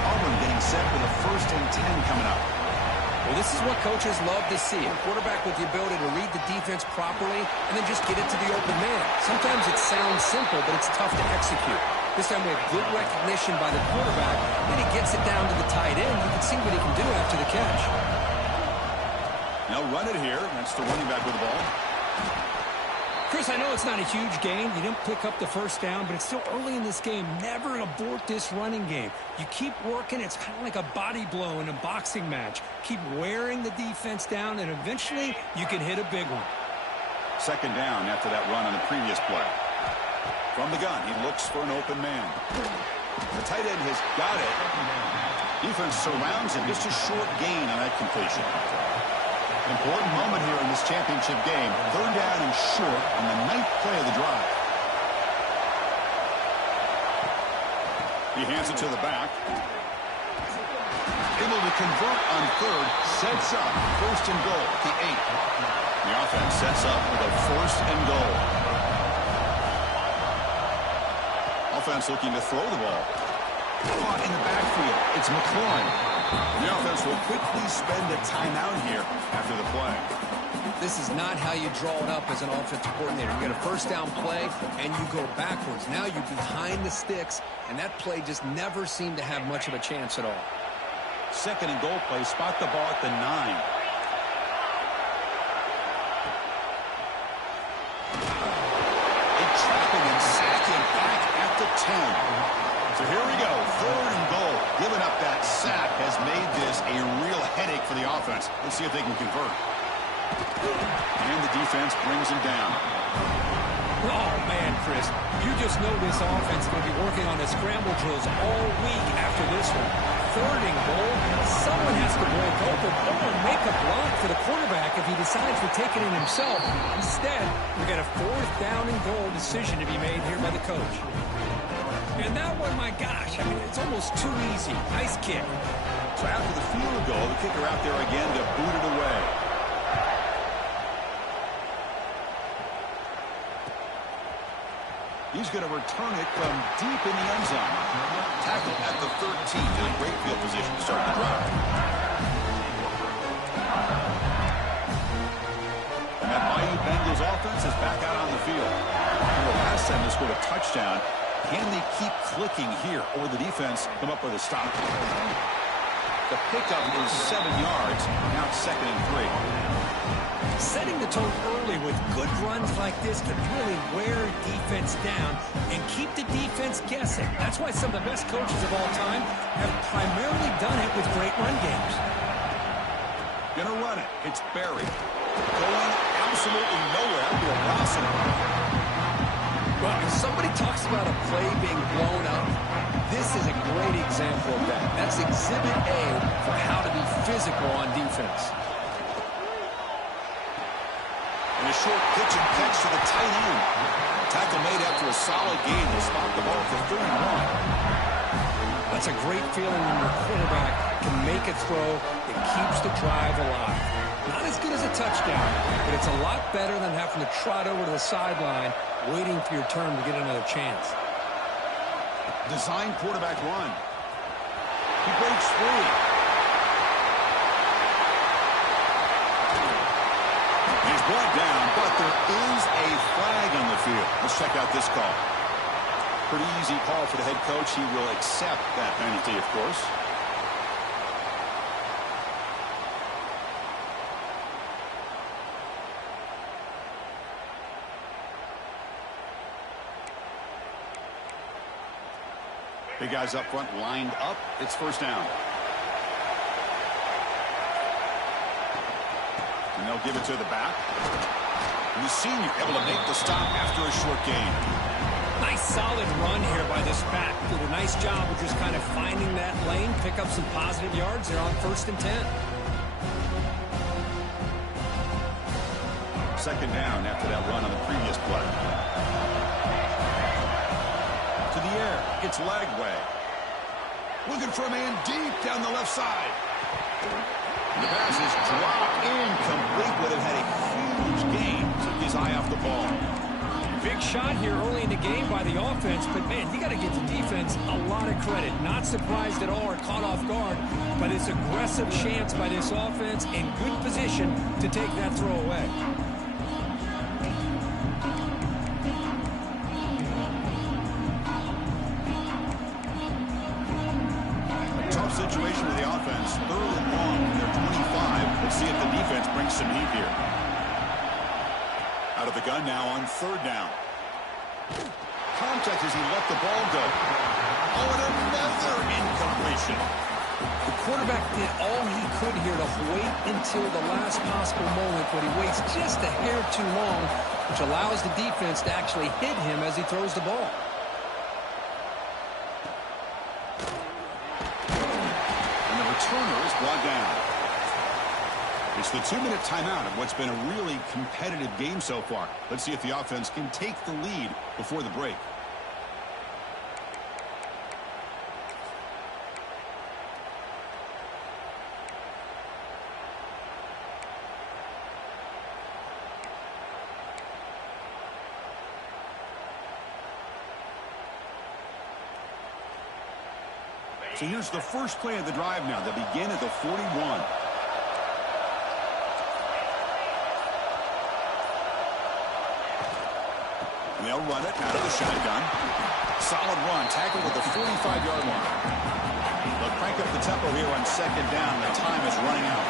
Auburn getting set for the 1st and 10 coming up. Well, this is what coaches love to see. A quarterback with the ability to read the defense properly and then just get it to the open man. Sometimes it sounds simple, but it's tough to execute. This time we have good recognition by the quarterback. Then he gets it down to the tight end. You can see what he can do after the catch. Now run it here. That's the running back with the ball. Chris, I know it's not a huge gain. You didn't pick up the first down, but it's still early in this game. Never abort this running game. You keep working. It's kind of like a body blow in a boxing match. Keep wearing the defense down, and eventually you can hit a big one. Second down after that run on the previous play. From the gun, he looks for an open man. The tight end has got it. Defense surrounds him. Just a short gain on that completion. Important moment here in this championship game. Third down and short on the 9th play of the drive. He hands it to the back. Able to convert on third. Sets up 1st and goal at the 8. The offense sets up with a 1st and goal. Offense looking to throw the ball. Caught in the backfield. It's McLaurin. The offense will quickly spend a timeout here after the play. This is not how you draw it up as an offensive coordinator. You get a first down play, and you go backwards. Now you're behind the sticks, and that play just never seemed to have much of a chance at all. Second and goal play. Spot the ball at the 9. A trapping and sacking back at the 10. So here we go, 3rd and goal. Giving up that sack has made this a real headache for the offense. Let's see if they can convert. And the defense brings him down. Oh, man, Chris, you just know this offense is going to be working on the scramble drills all week after this one. 3rd and goal, someone has to break open or make a block for the quarterback if he decides to take it in himself. Instead, we got a 4th down and goal decision to be made here by the coach. And that one, my gosh, I mean, it's almost too easy. Nice kick. So after the field goal, the kicker out there again to boot it away. He's going to return it from deep in the end zone. Tackle at the 13 in a great field position to start the drive. And that Miami Bengals offense is back out on the field. And the last time they scored a touchdown. Can they keep clicking here, or will the defense come up with a stop? The pickup is 7 yards. Now it's 2nd and 3. Setting the tone early with good runs like this can really wear defense down and keep the defense guessing. That's why some of the best coaches of all time have primarily done it with great run games. Gonna run it. It's Barry. Going absolutely nowhere after a loss. Well, if somebody talks about a play being blown up, this is a great example of that. That's exhibit A for how to be physical on defense. And a short pitch and catch to the tight end. Tackle made after a solid gain. Will spot the ball for 3 and 1. That's a great feeling when your quarterback can make a throw that keeps the drive alive. Not as good as a touchdown, but it's a lot better than having to trot over to the sideline waiting for your turn to get another chance. Design quarterback run. He breaks free. He's brought down, but there is a flag on the field. Let's check out this call. Pretty easy call for the head coach. He will accept that penalty, of course. Big guys up front lined up. It's first down. And they'll give it to the back. And the senior able to make the stop after a short gain. Nice solid run here by this back. Did a nice job of just kind of finding that lane, pick up some positive yards. They're on 1st and 10. Second down after that run on the previous play. To the air. It's leg way. Looking for a man deep down the left side. The pass is dropped incomplete, but it had a huge gain. Took his eye off the ball. Big shot here early in the game by the offense, but, man, you got to give the defense a lot of credit. Not surprised at all or caught off guard by this aggressive chance by this offense in good position to take that throw away. Tough situation with the offense. 3rd and long from their 25. Let's see if the defense brings some heat here. Out of the gun now on 3rd down. Contact as he let the ball go. Oh, and another incompletion. The quarterback did all he could here to wait until the last possible moment, but he waits just a hair too long, which allows the defense to actually hit him as he throws the ball. And the returner is brought down. It's the 2-minute timeout of what's been a really competitive game so far. Let's see if the offense can take the lead before the break. So here's the first play of the drive now. They begin at the 41. And they'll run it out of the shotgun. Solid run, tackled at the 45-yard line. They'll crank up the tempo here on 2nd down. The time is running out.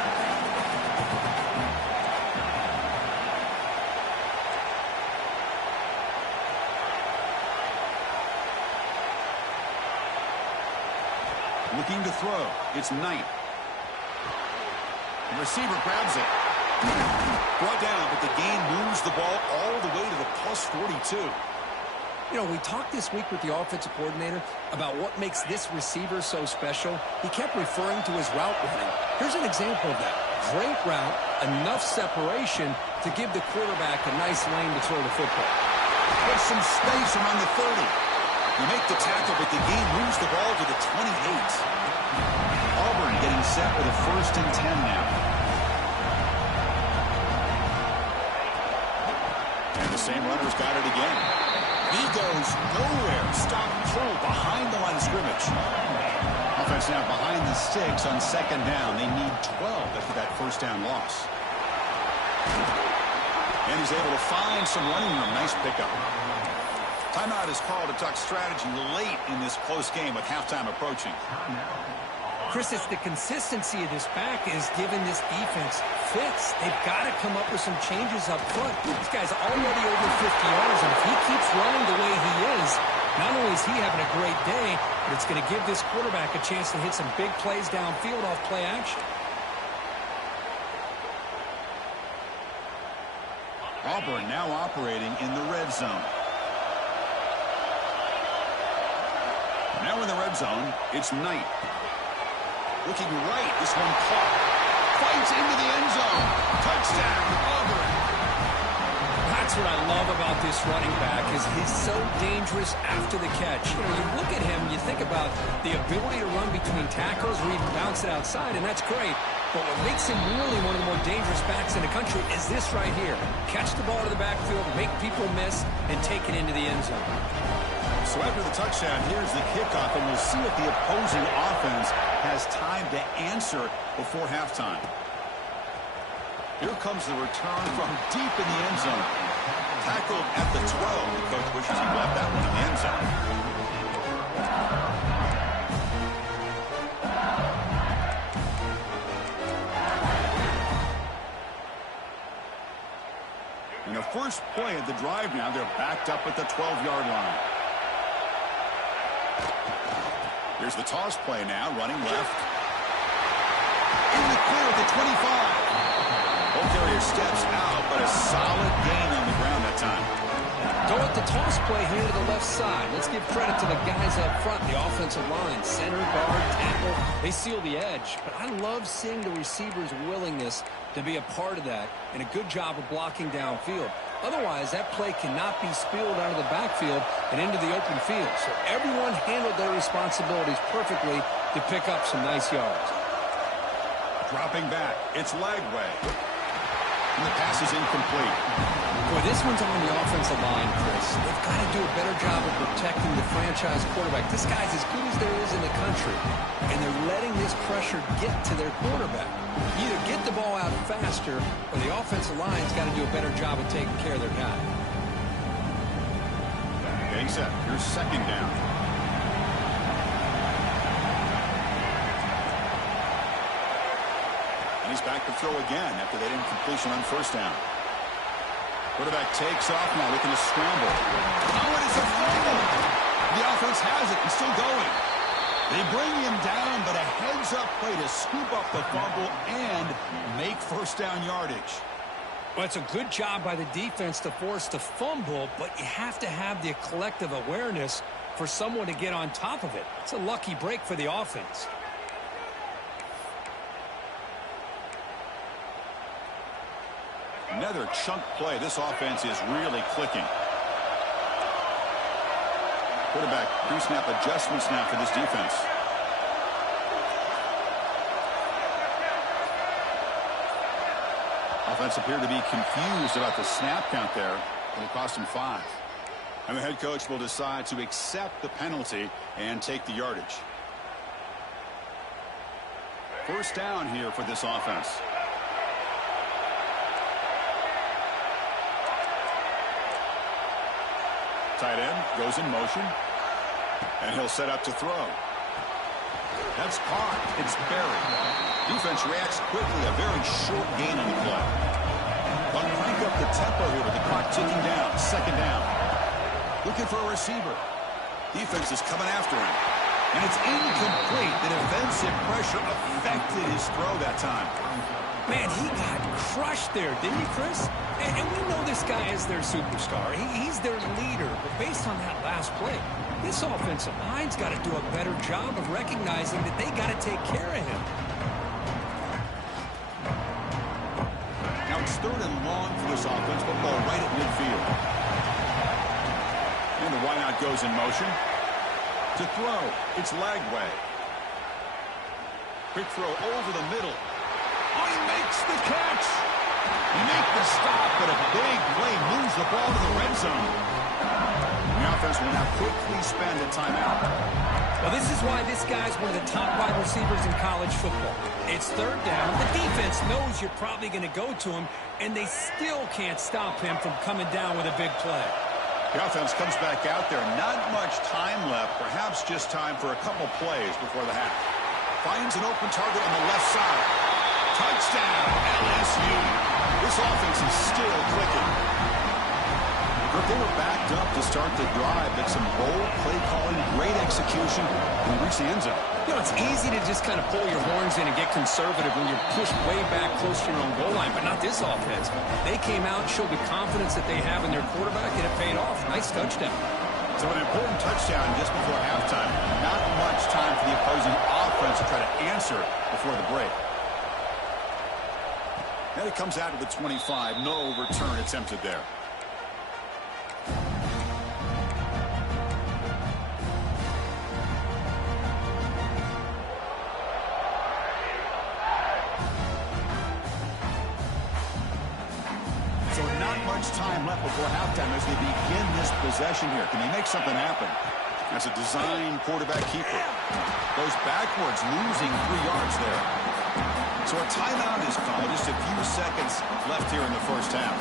Looking to throw. It's Knight. The receiver grabs it. Brought down, but the gain moves the ball all the way to the plus 42. You know, we talked this week with the offensive coordinator about what makes this receiver so special. He kept referring to his route running. Here's an example of that. Great route, enough separation to give the quarterback a nice lane to throw the football. Put some space around the 30. You make the tackle, but the gain moves the ball to the 28. Auburn getting set with a 1st and 10 now. And the same runner's got it again. He goes nowhere. Stop through behind the line of scrimmage. Offense now behind the sticks on 2nd down. They need 12 after that 1st down loss. And he's able to find some running room. Nice pickup. Timeout is called to talk strategy late in this close game with halftime approaching. Chris, it's the consistency of this back is giving this defense fits. They've got to come up with some changes up front. This guy's already over 50 yards, and if he keeps running the way he is, not only is he having a great day, but it's going to give this quarterback a chance to hit some big plays downfield off play action. Auburn now operating in the red zone. Now in the red zone, it's Knight. Looking right, this one caught. Fights into the end zone. Touchdown, Auburn. That's what I love about this running back is he's so dangerous after the catch. You know, you look at him, you think about the ability to run between tackles or even bounce it outside, and that's great. But what makes him really one of the more dangerous backs in the country is this right here. Catch the ball to the backfield, make people miss, and take it into the end zone. So after the touchdown, here's the kickoff, and we'll see if the opposing offense has time to answer before halftime. Here comes the return from deep in the end zone. Tackled at the 12. The coach wishes he left that one in the end zone. In the first play of the drive now, they're backed up at the 12-yard line. Here's the toss play now, running left. In the clear at the 25. Ball carrier steps out, but a solid gain on the ground that time. Go with the toss play here to the left side. Let's give credit to the guys up front, the offensive line. Center, guard, tackle, they seal the edge. But I love seeing the receiver's willingness to be a part of that and a good job of blocking downfield. Otherwise, that play cannot be spilled out of the backfield and into the open field. So everyone handled their responsibilities perfectly to pick up some nice yards. Dropping back, it's Lagway. And the pass is incomplete. Boy, this one's on the offensive line, Chris. They've got to do a better job of protecting the franchise quarterback. This guy's as good as there is in the country, and they're letting this pressure get to their quarterback. Either get the ball out faster, or the offensive line's got to do a better job of taking care of their guy. Getting set. Here's second down. And he's back to throw again after that incompletion on first down. Quarterback takes off now, looking to scramble. Oh, it is a fumble. The offense has it and still going. They bring him down, but a heads-up play to scoop up the fumble and make first down yardage. Well, it's a good job by the defense to force the fumble, but you have to have the collective awareness for someone to get on top of it. It's a lucky break for the offense. Another chunk play. This offense is really clicking. Quarterback pre-snap adjustments now for this defense. Offense appeared to be confused about the snap count there. It'll cost him 5. And the head coach will decide to accept the penalty and take the yardage. First down here for this offense. Tight end goes in motion, and he'll set up to throw. That's caught. It's buried. Defense reacts quickly. A very short gain on the play. But crank up the tempo here with the clock ticking down. Second down. Looking for a receiver. Defense is coming after him. And it's incomplete. The defensive pressure affected his throw that time. Man, he got crushed there, didn't he, Chris? And we know this guy is their superstar. He's their leader. But based on that last play, this offensive line's got to do a better job of recognizing that they got to take care of him. Now it's third and long for this offense, but ball right at midfield. And the wideout goes in motion. To throw, it's Lagway. Quick throw over the middle. Oh, he makes the catch. He makes the stop, but a big play moves the ball to the red zone. The offense will now quickly spend a timeout. Well, this is why this guy's one of the top wide receivers in college football. It's third down. The defense knows you're probably going to go to him, and they still can't stop him from coming down with a big play. The offense comes back out there. Not much time left. Perhaps just time for a couple plays before the half. Finds an open target on the left side. Touchdown, LSU. This offense is still clicking. But they were backed up to start the drive, but some bold play calling, great execution, and reach the end zone. You know, it's easy to just kind of pull your horns in and get conservative when you're pushed way back close to your own goal line, but not this offense. They came out and showed the confidence that they have in their quarterback, and it paid off. Nice touchdown. So an important touchdown just before halftime. Not much time for the opposing offense to try to answer before the break. Then it comes out to the 25. No return attempted there. So not much time left before halftime as they begin this possession here. Can they make something happen? That's a design quarterback keeper. Goes backwards, losing 3 yards there. So a timeout is called. Just a few seconds left here in the first half.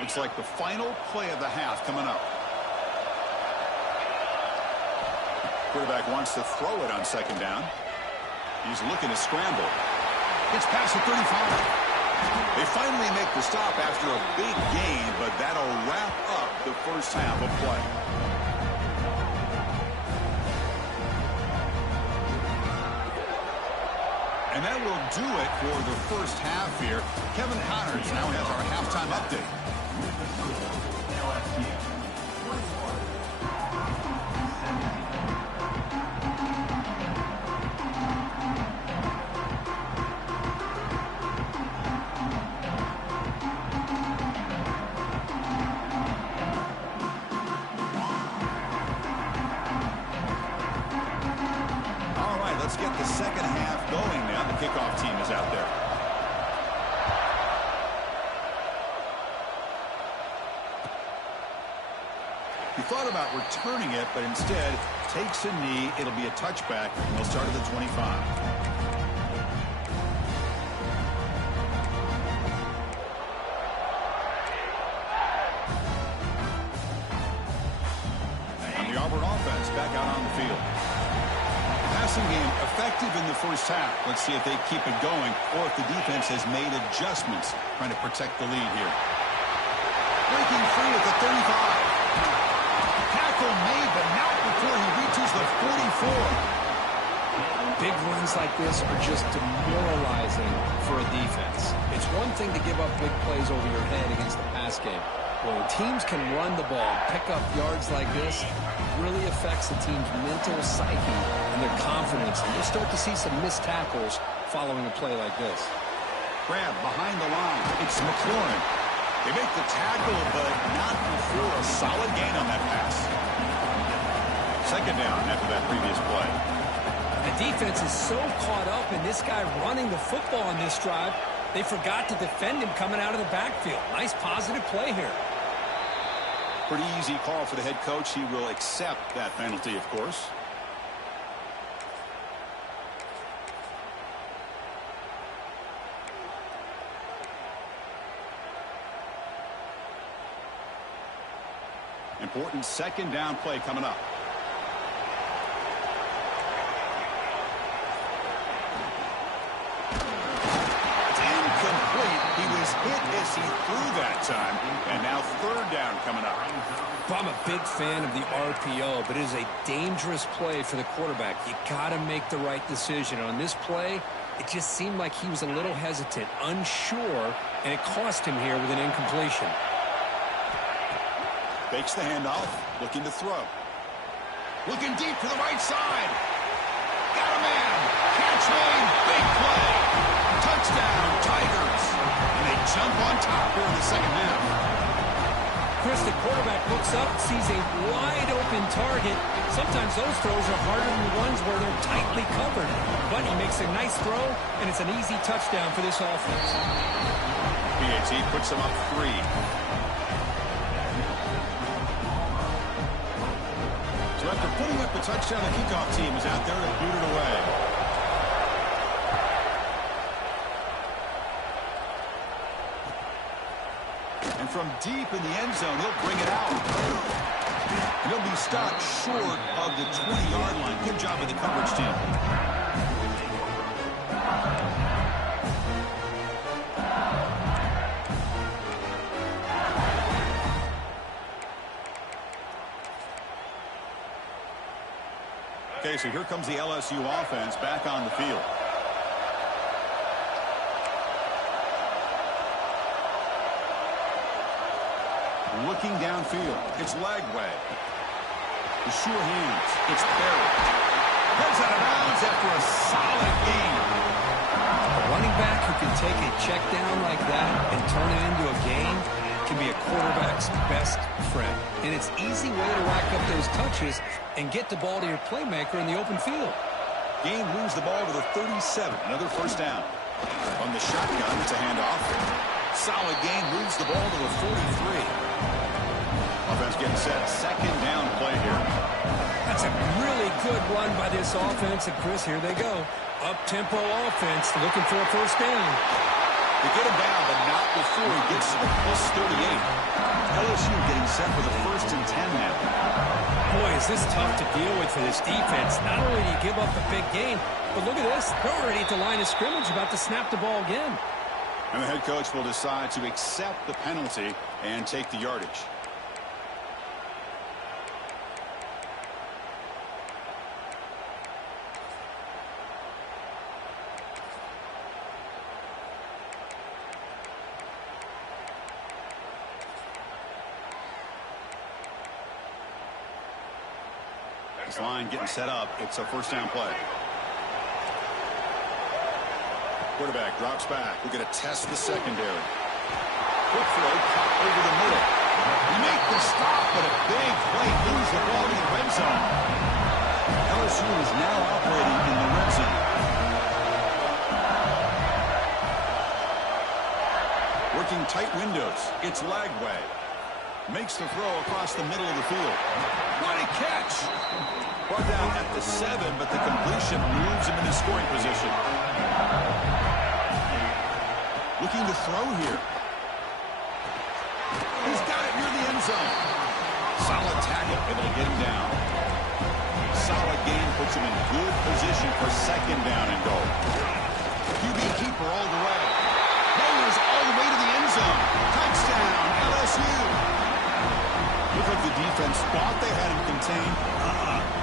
Looks like the final play of the half coming up. Quarterback wants to throw it on second down. He's looking to scramble. It's past the 35. They finally make the stop after a big gain, but that'll wrap up the first half of play. And that will do it for the first half here. Kevin Connors now has our halftime update. Let's get the second half going now. The kickoff team is out there. He thought about returning it, but instead takes a knee. It'll be a touchback. They'll start at the 25. And the Auburn offense back out on the field. Passing game effective in the first half. Let's see if they keep it going or if the defense has made adjustments trying to protect the lead here. Breaking free at the 35. Tackle made, but not before he reaches the 44. Big runs like this are just demoralizing for a defense. It's one thing to give up big plays over your head against the pass game. When teams can run the ball, pick up yards like this, it really affects the team's mental psyche and their confidence. And you'll start to see some missed tackles following a play like this. Grab behind the line. It's McLaurin. They make the tackle, but not before a solid gain on that pass. Second down after that previous play. The defense is so caught up in this guy running the football on this drive, they forgot to defend him coming out of the backfield. Nice positive play here. Pretty easy call for the head coach. He will accept that penalty, of course. Important second down play coming up. He was hit as he threw that time, and now third down coming up. I'm a big fan of the RPO, but it is a dangerous play for the quarterback. You got to make the right decision. On this play, it just seemed like he was a little hesitant, unsure, and it cost him here with an incompletion. Fakes the handoff, looking to throw. Looking deep to the right side. Got a man. Catch made. Big play. Touchdown, Tigers. And they jump on top here in the second half. Chris, the quarterback looks up, sees a wide-open target. Sometimes those throws are harder than the ones where they're tightly covered. But he makes a nice throw, and it's an easy touchdown for this offense. PAT puts them up 3. So after putting up the touchdown, the kickoff team is out there to boot it away. And from deep in the end zone, he'll bring it out. And he'll be stopped short of the 20-yard line. Good job of the coverage team. Okay, so here comes the LSU offense back on the field. Looking downfield. It's Lagway. The sure hands. It's Barrett. Heads out of bounds after a solid gain. A running back who can take a check down like that and turn it into a gain can be a quarterback's best friend. And it's an easy way to rack up those touches and get the ball to your playmaker in the open field. Gain moves the ball to the 37. Another first down. On the shotgun, it's a handoff. Solid gain moves the ball to the 43. Offense getting set. Second down play here. That's a really good run by this offense. And Chris, here they go. Up-tempo offense looking for a first down. They get him down, but not before he gets to the plus 38. LSU getting set for the 1st and 10 now. Boy, is this tough to deal with for this defense. Not only do you give up a big gain, but look at this. They're already at the line of scrimmage about to snap the ball again. And the head coach will decide to accept the penalty and take the yardage. This line getting set up. It's a first down play. Quarterback drops back. We're going to test the secondary. Quick throw, caught over the middle. You make the stop, but a big play moves the ball to the red zone. LSU is now operating in the red zone. Working tight windows. It's Lagway. Makes the throw across the middle of the field. What a catch! Brought down at the 7, but the completion moves him into scoring position. Looking to throw here. He's got it near the end zone. Solid tackle, able to get him down. Solid gain puts him in good position for second down and goal. QB keeper all the way. Goes all the way to the end zone. Touchdown, LSU. Looked like the defense thought they had him contained.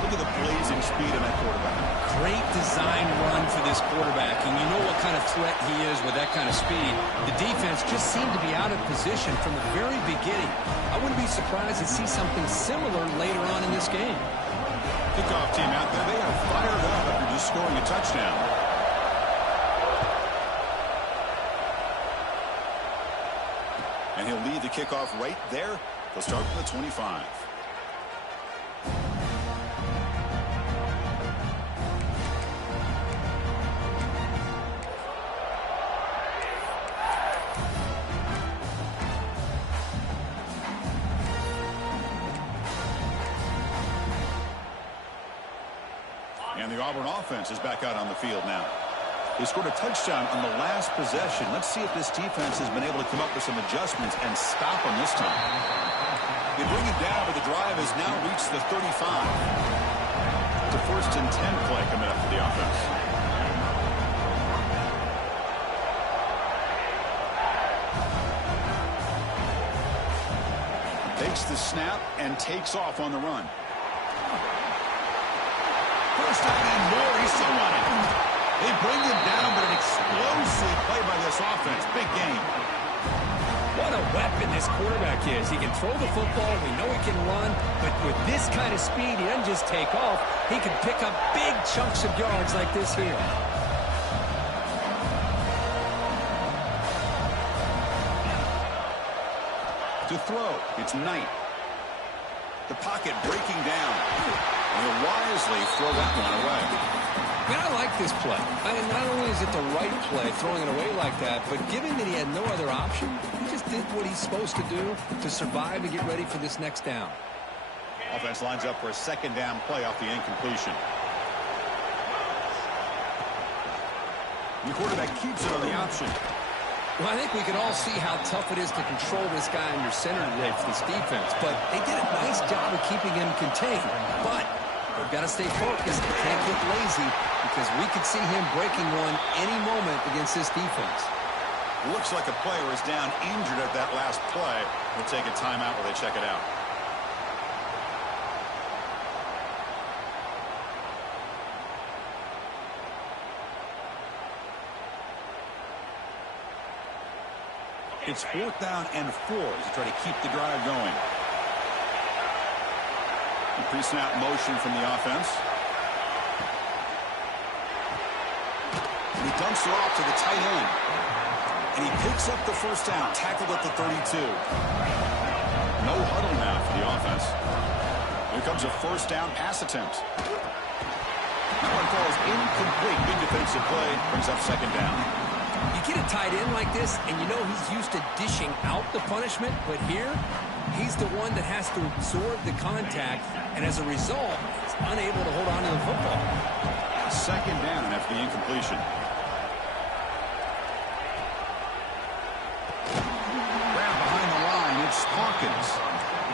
Look at the blazing speed of that quarterback. Great design run for this quarterback, and you know what kind of threat he is with that kind of speed. The defense just seemed to be out of position from the very beginning. I wouldn't be surprised to see something similar later on in this game. Kickoff team out there, they are fired up after just scoring a touchdown. And he'll lead the kickoff right there. They'll start from the 25. And the Auburn offense is back out on the field now. They scored a touchdown on the last possession. Let's see if this defense has been able to come up with some adjustments and stop them this time. They bring it down, but the drive has now reached the 35. It's a 1st and 10 play coming up for the offense. Takes the snap and takes off on the run. First down and more. He's still running. They bring him down, but an explosive play by this offense. Big game. What a weapon this quarterback is. He can throw the football. We know he can run. But with this kind of speed, he doesn't just take off. He can pick up big chunks of yards like this here. To throw, it's Knight. The pocket breaking down. And he'll wisely throw that one away. Man, I like this play. Not only is it the right play, throwing it away like that, but given that he had no other option, he just did what he's supposed to do to survive and get ready for this next down. Offense lines up for a second down play off the incompletion. The quarterback keeps it on the option. Well, I think we can all see how tough it is to control this guy under center today for this defense, but they did a nice job of keeping him contained. But they've got to stay focused. They can't get lazy because we could see him breaking one any moment against this defense. Looks like a player is down injured at that last play. We'll take a timeout while they check it out. It's 4th down and 4 as they try to keep the drive going. Pre-snap motion from the offense. And he dumps it off to the tight end. And he picks up the first down, tackled at the 32. No huddle now for the offense. Here comes a first down pass attempt. That one falls incomplete. Big defensive play, brings up second down. You get a tight end like this, and you know he's used to dishing out the punishment, but here, he's the one that has to absorb the contact, and as a result, he's unable to hold on to the football. Second down after the incompletion. Grab behind the line, it's Hawkins.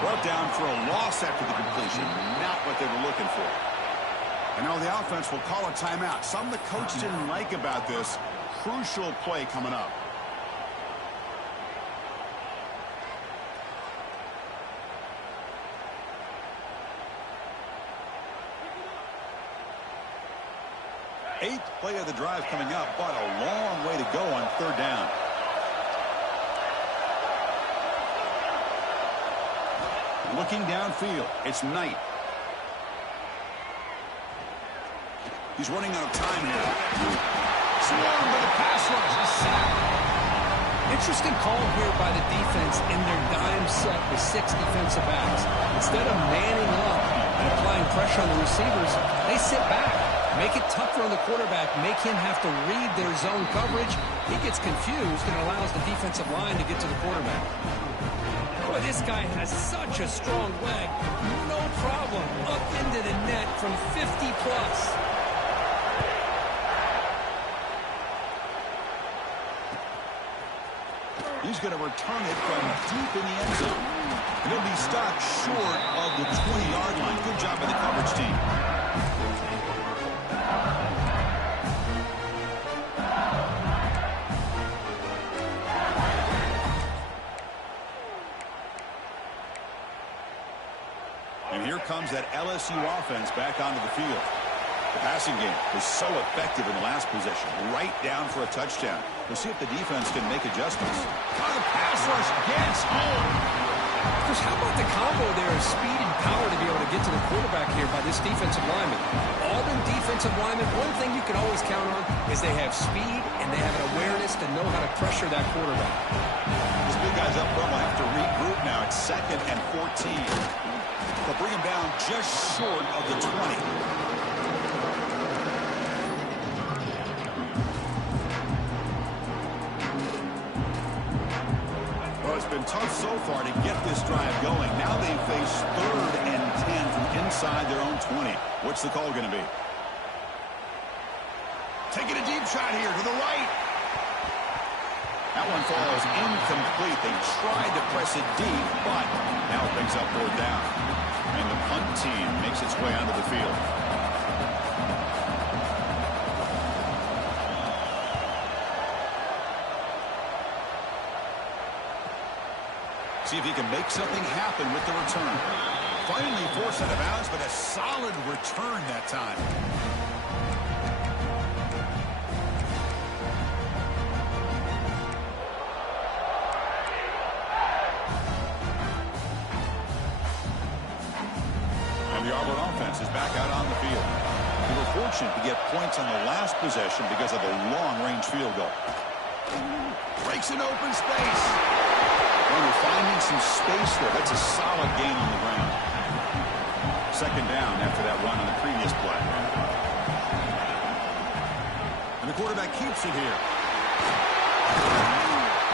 Brought down for a loss after the completion, not what they were looking for. And now the offense will call a timeout. Something the coach didn't like about this. Crucial play coming up. Eighth play of the drive coming up, but a long way to go on third down. Looking downfield, it's Knight. He's running out of time here. Swarmed by the pass rush. He's sacked. Interesting call here by the defense in their dime set with 6 defensive backs. Instead of manning up and applying pressure on the receivers, they sit back. Make it tougher on the quarterback. Make him have to read their zone coverage. He gets confused and allows the defensive line to get to the quarterback. Boy, this guy has such a strong leg. No problem. Up into the net from 50-plus. He's going to return it from deep in the end zone. And he'll be stopped short of the 20-yard line. Good job by the coverage team. And here comes that LSU offense back onto the field. The passing game was so effective in the last possession. Right down for a touchdown. We'll see if the defense can make adjustments. Oh, the pass rush gets home. Chris, how about the combo there of speed and power to be able to get to the quarterback here by this defensive lineman? Auburn defensive lineman, one thing you can always count on is they have speed and they have an awareness to know how to pressure that quarterback. These big guys up front will have to regroup now. It's 2nd and 14. They'll bring him down just short of the 20. It's been tough so far to get this drive going. Now they face 3rd and 10 from inside their own 20. What's the call going to be? Taking a deep shot here to the right. That one falls incomplete. They tried to press it deep, but now it brings up 4th down. And the punt team makes its way onto the field. See if he can make something happen with the return. Finally forced out of bounds, but a solid return that time. And the Auburn offense is back out on the field. They were fortunate to get points on the last possession because of a long-range field goal. Breaks an open space. They're finding some space there. That's a solid gain on the ground. 2nd down after that run on the previous play. And the quarterback keeps it here.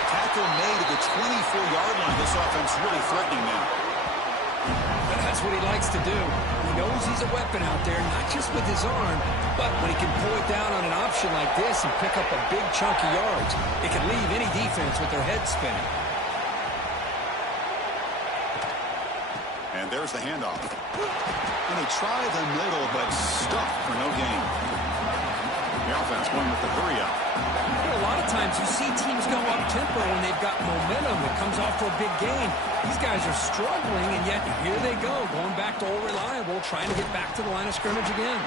Tackle made at the 24-yard line. This offense really threatening now. That's what he likes to do. He knows he's a weapon out there, not just with his arm, but when he can pull it down on an option like this and pick up a big chunk of yards, it can leave any defense with their head spinning. And there's the handoff. And they try the middle, but stuck for no gain. The offense going with the hurry-up. A lot of times you see teams go up-tempo when they've got momentum that comes off to a big gain. These guys are struggling, and yet here they go, going back to old reliable, trying to get back to the line of scrimmage again.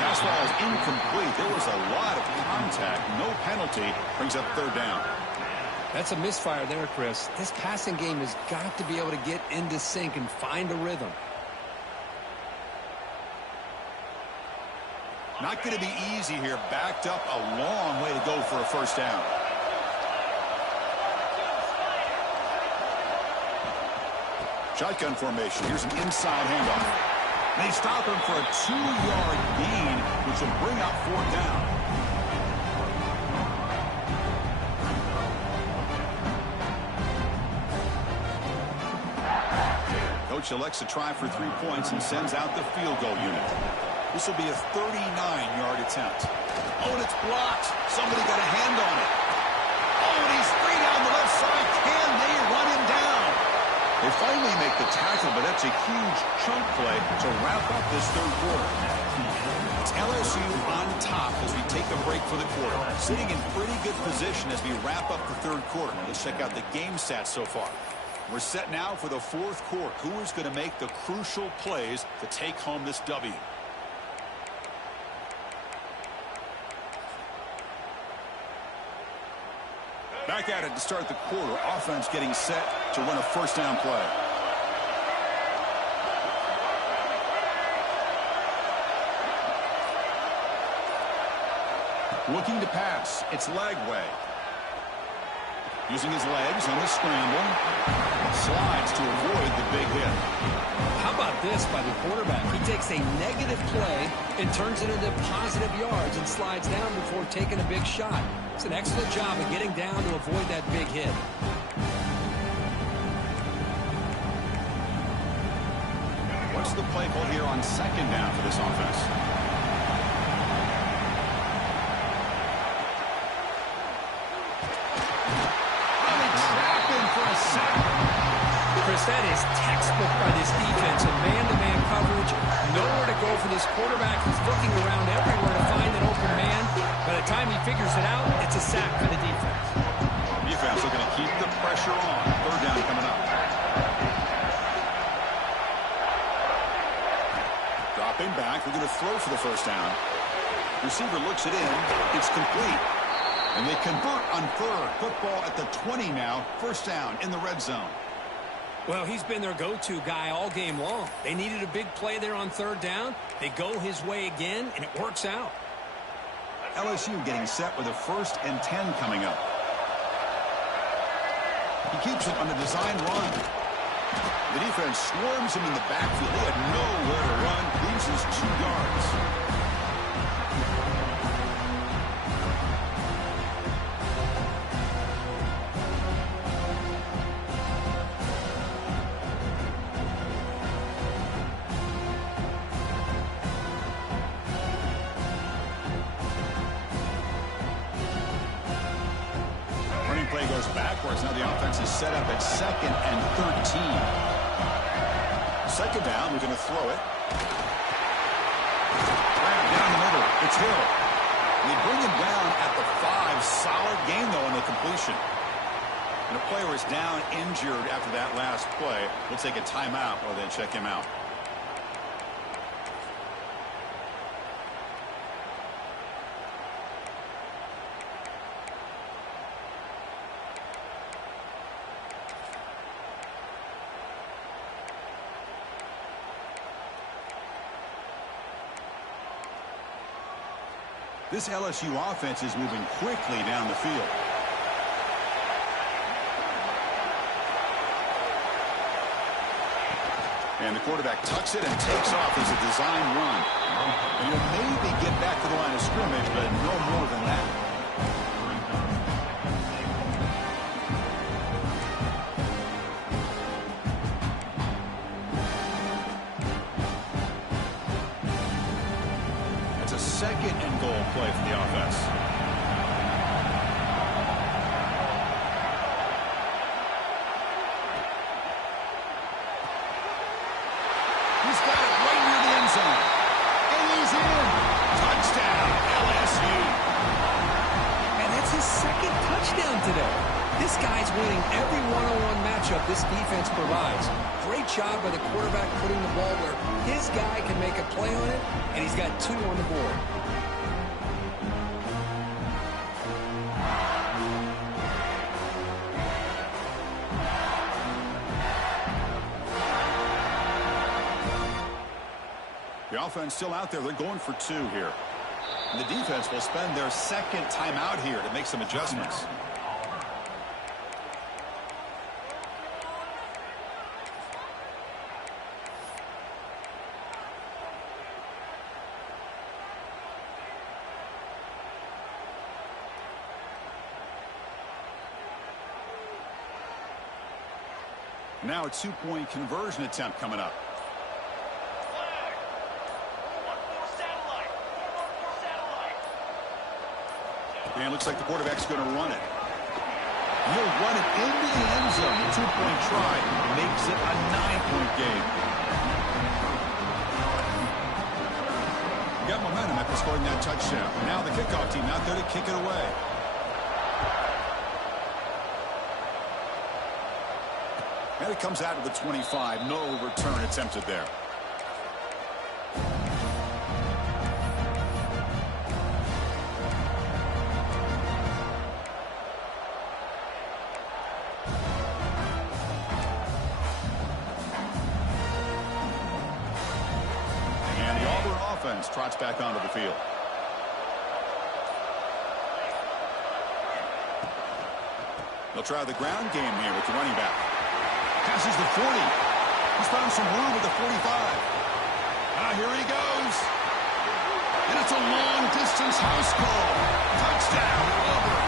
Pass ball is incomplete. There was a lot of contact. No penalty. Brings up 3rd down. That's a misfire there, Chris. This passing game has got to be able to get into sync and find a rhythm. Not going to be easy here. Backed up a long way to go for a 1st down. Shotgun formation. Here's an inside handoff. They stop him for a 2-yard gain, which will bring up 4th down. Coach elects to try for 3 points and sends out the field goal unit. This will be a 39-yard attempt. Oh, and it's blocked. Somebody got a hand on it. Oh, and he's free down the left side. Can they run him down? They finally make the tackle, but that's a huge chunk play to wrap up this 3rd quarter. It's LSU on top as we take a break for the quarter. Sitting in pretty good position as we wrap up the 3rd quarter. Let's check out the game stats so far. We're set now for the 4th quarter. Who is going to make the crucial plays to take home this W? Back at it to start the quarter. Offense getting set to run a first down play. Looking to pass. It's Lagway. Using his legs on the scramble. Slides to avoid the big hit. How about this by the quarterback? He takes a negative play and turns it into positive yards and slides down before taking a big shot. It's an excellent job of getting down to avoid that big hit. What's the play call here on second down for this offense? Chris, that is textbook by this defense. A man-to-man coverage. Nowhere to go for this quarterback. He's looking around everywhere to find an open man. By the time he figures it out, it's a sack for the defense. Defense looking to keep the pressure on. Third down coming up. Dropping back. We're going to throw for the first down. Receiver looks it in. It's complete. And they convert on third. Football at the 20 now. First down in the red zone. Well, he's been their go-to guy all game long. They needed a big play there on third down. They go his way again, and it works out. LSU getting set with a 1st and 10 coming up. He keeps it on the design run. The defense swarms him in the backfield. He had nowhere to run. Loses 2 yards. Play goes backwards. Now the offense is set up at 2nd and 13. Second down. We're going to throw it. Down the middle. It's Hill. They bring him down at the 5. Solid game, though, on the completion. And a player is down injured after that last play. We'll take a timeout while they check him out. This LSU offense is moving quickly down the field. And the quarterback tucks it and takes off as a design run. And he'll maybe get back to the line of scrimmage, but no more than that. Second and goal play for the offense. He's got it right near the end zone. And he's in. Touchdown, LSU. And that's his 2nd touchdown today. This guy's winning every one-on-one matchup this defense provides. Great job by the quarterback putting the ball where his guy can make a play on it, and he's got 2 on the board. The offense still out there. They're going for 2 here. And the defense will spend their 2nd timeout here to make some adjustments. Now a 2-point conversion attempt coming up. And it looks like the quarterback's going to run it. He'll run it into the end zone. A 2-point try makes it a 9-point game. Got momentum after scoring that touchdown. Now the kickoff team out there to kick it away. And it comes out of the 25. No return attempted there. offense trots back onto the field. They'll try the ground game here with the running back. Passes the 40. He's found some room with the 45. Here he goes. And it's a long-distance house call. Touchdown, Auburn.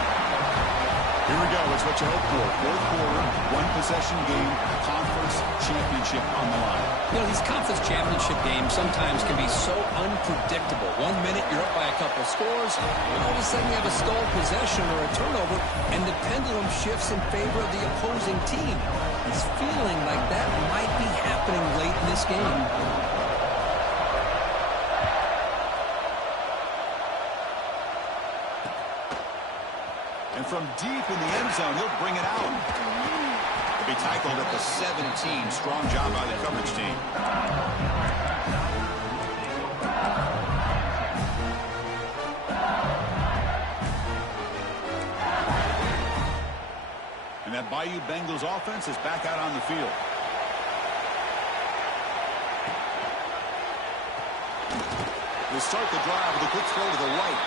Here we go. It's what you hope for. Fourth quarter, one-possession game, conference championship on the line. You know, these conference championship games sometimes can be so unpredictable. 1 minute you're up by a couple scores, and all of a sudden you have a stalled possession or a turnover, and the pendulum shifts in favor of the opposing team. It's feeling like that might be happening late in this game. And from deep in the end zone, he'll bring it out. He'll be tackled at the 17. Strong job by the coverage team. And that Bayou Bengals offense is back out on the field. We'll start the drive with a quick throw to the right.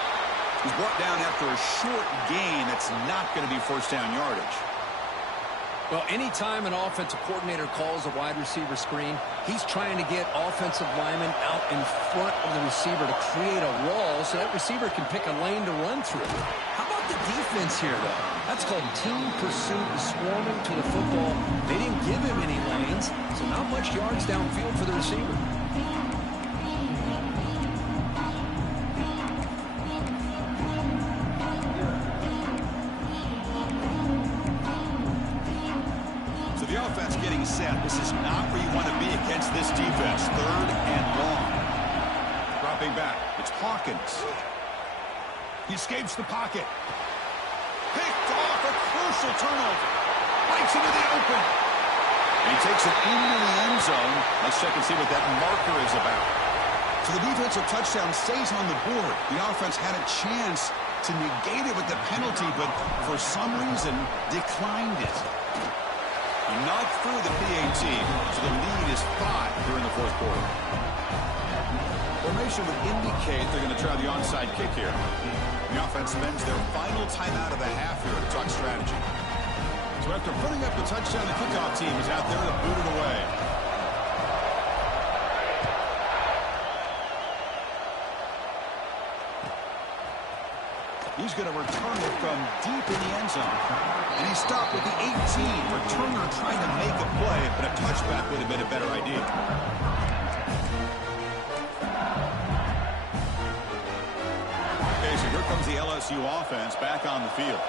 He's brought down after a short gain. That's not going to be first down yardage. Well, anytime an offensive coordinator calls a wide receiver screen, he's trying to get offensive linemen out in front of the receiver to create a wall so that receiver can pick a lane to run through. How about the defense here, though? That's called team pursuit and swarming to the football. They didn't give him any lanes, so not much yards downfield for the receiver. Set. This is not where you want to be against this defense. Third and long. Dropping back. It's Hawkins. He escapes the pocket. Picked off a crucial turnover. Bites into the open. And he takes it into the end zone. Let's check and see what that marker is about. So the defensive touchdown stays on the board. The offense had a chance to negate it with the penalty, but for some reason declined it. Not through the PAT, so the lead is 5 here in the fourth quarter. Formation would indicate they're going to try the onside kick here. The offense spends their final timeout of the half here to talk strategy. So after putting up the touchdown, the kickoff team is out there to boot it away. He's going to return it from deep in the end zone. And he stopped with the 18. Returner trying to make a play, but a touchback would have been a better idea. Okay, so here comes the LSU offense back on the field.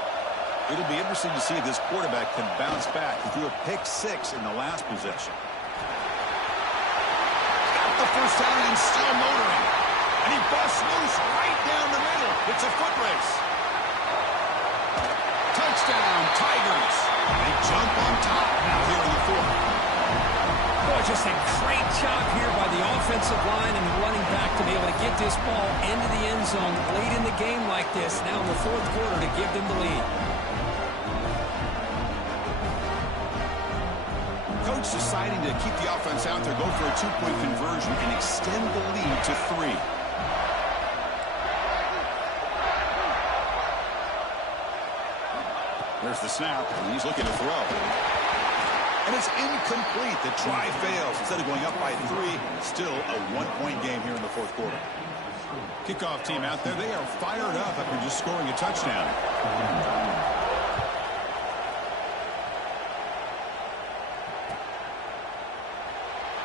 It'll be interesting to see if this quarterback can bounce back. He threw a pick-6 in the last possession. Got the first down and still motoring. And he busts loose right down the middle. It's a foot race. Touchdown, Tigers. They jump on top now here in the fourth. Boy, just a great job here by the offensive line and the running back to be able to get this ball into the end zone late in the game like this, now in the fourth quarter, to give them the lead. Coach deciding to keep the offense out there, go for a two-point conversion, and extend the lead to 3. There's the snap, and he's looking to throw. And it's incomplete. The try fails. Instead of going up by 3, still a one-point game here in the fourth quarter. Kickoff team out there. They are fired up after just scoring a touchdown.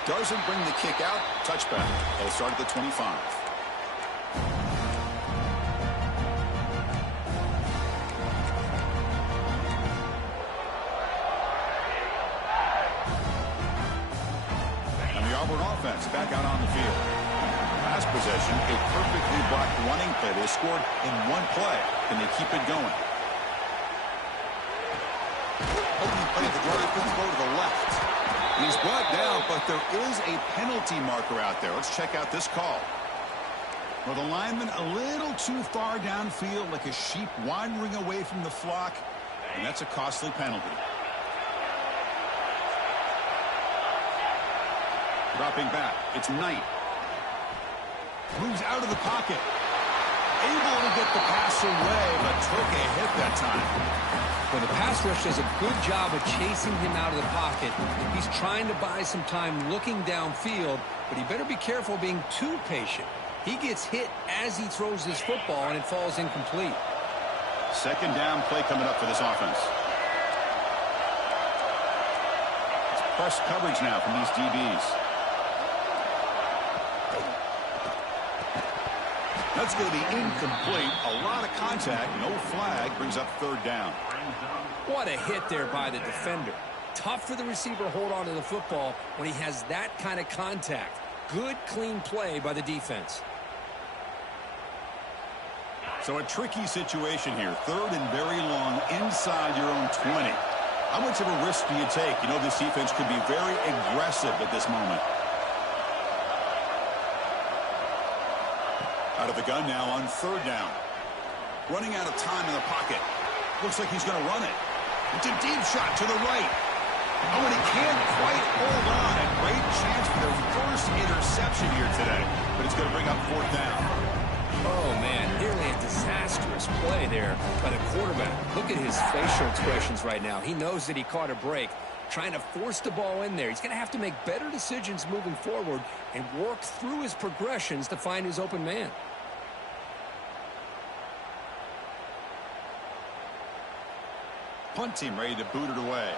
Doesn't bring the kick out. Touchback. They'll start at the 25. Auburn offense back out on the field. Last possession, a perfectly blocked running play. They scored in one play, and they keep it going. Opening play at the drive, quick throw to the left. He's brought down, but there is a penalty marker out there. Let's check out this call. Well, the lineman a little too far downfield, like a sheep wandering away from the flock, and that's a costly penalty. Dropping back, it's Knight. Moves out of the pocket. Able to get the pass away, but took a hit that time. Well, the pass rush does a good job of chasing him out of the pocket. He's trying to buy some time looking downfield, but he better be careful being too patient. He gets hit as he throws his football, and it falls incomplete. Second down play coming up for this offense. It's press coverage now from these DBs. That's going to be incomplete. A lot of contact. No flag. Brings up third down. What a hit there by the defender. Tough for the receiver to hold on to the football when he has that kind of contact. Good, clean play by the defense. So a tricky situation here. Third and very long inside your own 20. How much of a risk do you take? You know, this defense could be very aggressive at this moment. Out of the gun now on third down. Running out of time in the pocket. Looks like he's going to run it. It's a deep shot to the right. Oh, and he can't quite hold on. A great chance for their first interception here today. But it's going to bring up fourth down. Oh, man, nearly a disastrous play there by the quarterback. Look at his facial expressions right now. He knows that he caught a break, trying to force the ball in there. He's going to have to make better decisions moving forward and work through his progressions to find his open man. Punt team ready to boot it away.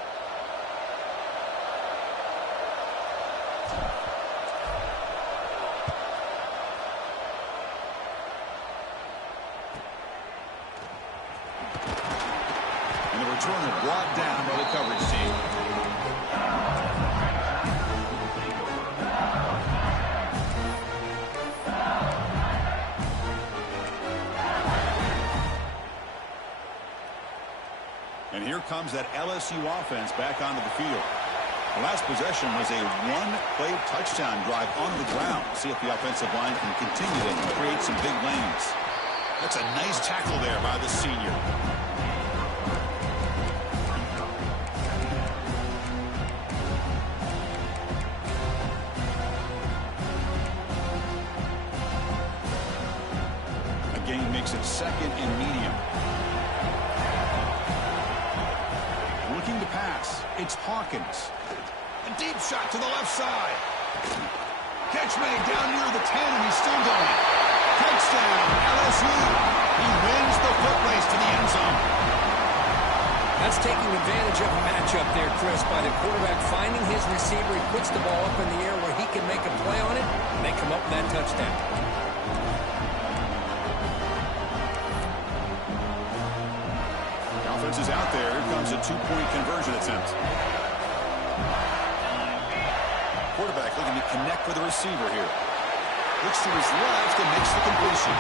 And the returner brought down by the coverage team. And here comes that LSU offense back onto the field. The last possession was a one-play touchdown drive on the ground. See if the offensive line can continue to create some big lanes. That's a nice tackle there by the senior. The game makes it second and medium. Looking to pass. It's Hawkins. A deep shot to the left side. Catch made down near the 10, and he's still going. Touchdown, LSU. He wins the foot race to the end zone. That's taking advantage of a matchup there, Chris, by the quarterback finding his receiver. He puts the ball up in the air where he can make a play on it, and they come up with that touchdown. Offense is out there. Here comes a two-point conversion attempt. Quarterback looking to connect with the receiver here. Looks to his left and makes the completion.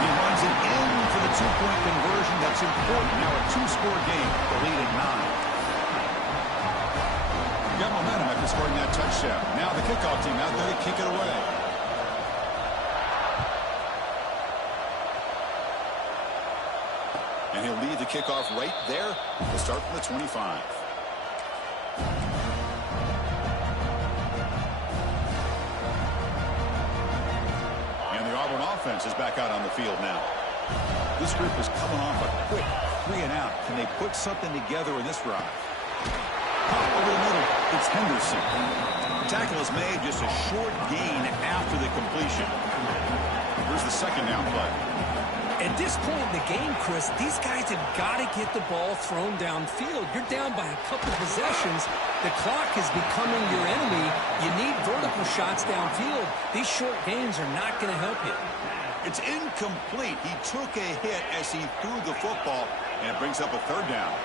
He runs it in for the two-point conversion. That's important. Now a two-score game. The lead at 9. Got momentum after scoring that touchdown. Now the kickoff team out there to kick it away. And he'll lead the kickoff right there. We'll start from the 25. And the Auburn offense is back out on the field now. This group is coming off a quick 3-and-out. Can they put something together in this drive? Pop over the middle. It's Henderson. The tackle is made, just a short gain after the completion. Here's the second down play. At this point in the game, Chris, these guys have got to get the ball thrown downfield. You're down by a couple possessions. The clock is becoming your enemy. You need vertical shots downfield. These short gains are not going to help you. It's incomplete. He took a hit as he threw the football, and it brings up a third down.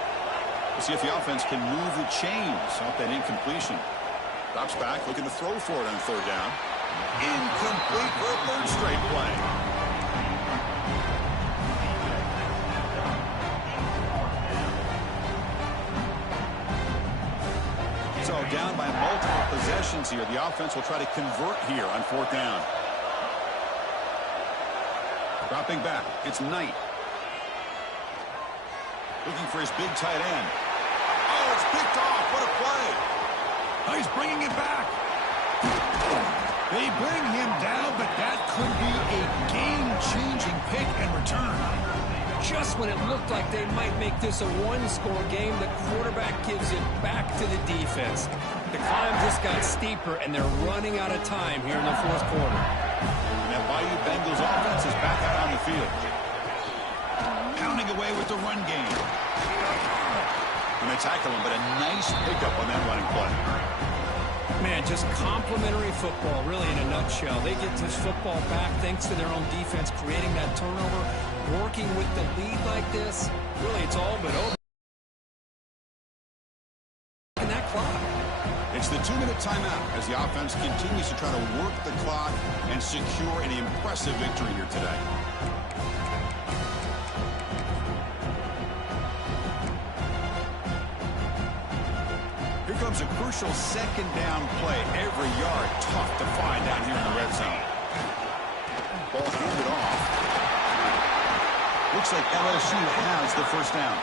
We'll see if the offense can move the chains off that incompletion. Drops back, looking to throw for it on third down. Incomplete for a third straight play. So down by multiple possessions here. The offense will try to convert here on fourth down. Dropping back. It's Knight. Looking for his big tight end. Oh, it's picked off. What a play. Oh, he's bringing it back. They bring him down, but that could be a game-changing pick and return. Just when it looked like they might make this a one-score game, the quarterback gives it back to the defense. The climb just got steeper, and they're running out of time here in the fourth quarter. That Bayou Bengals offense is back out on the field. Pounding away with the run game. And they tackle him, but a nice pickup on that running play. Man, just complimentary football, really, in a nutshell. They get this football back thanks to their own defense, creating that turnover, working with the lead like this. Really, it's all but over. And that clock. It's the 2-minute timeout as the offense continues to try to work the clock and secure an impressive victory here today. Here comes a crucial second down play. Every yard tough to find down here in the red zone. Ball handed off. Looks like LSU has the first down.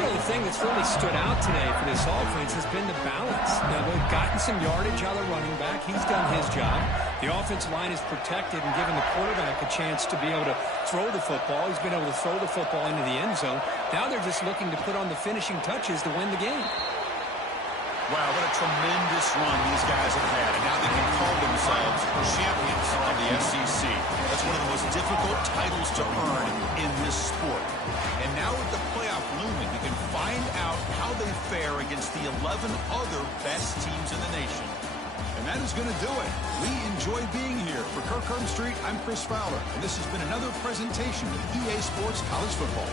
Yeah, the thing that's really stood out today for this offense has been the balance. Now, they've gotten some yardage out of the running back. He's done his job. The offensive line is protected and given the quarterback a chance to be able to throw the football. He's been able to throw the football into the end zone. Now they're just looking to put on the finishing touches to win the game. Wow, what a tremendous run these guys have had, and now they can call themselves champions of the SEC. That's one of the most difficult titles to earn in this sport. And now with the playoff looming, we can find out how they fare against the 11 other best teams in the nation. And that is going to do it. We enjoy being here. For Kirk Street, I'm Chris Fowler, and this has been another presentation of EA Sports College Football.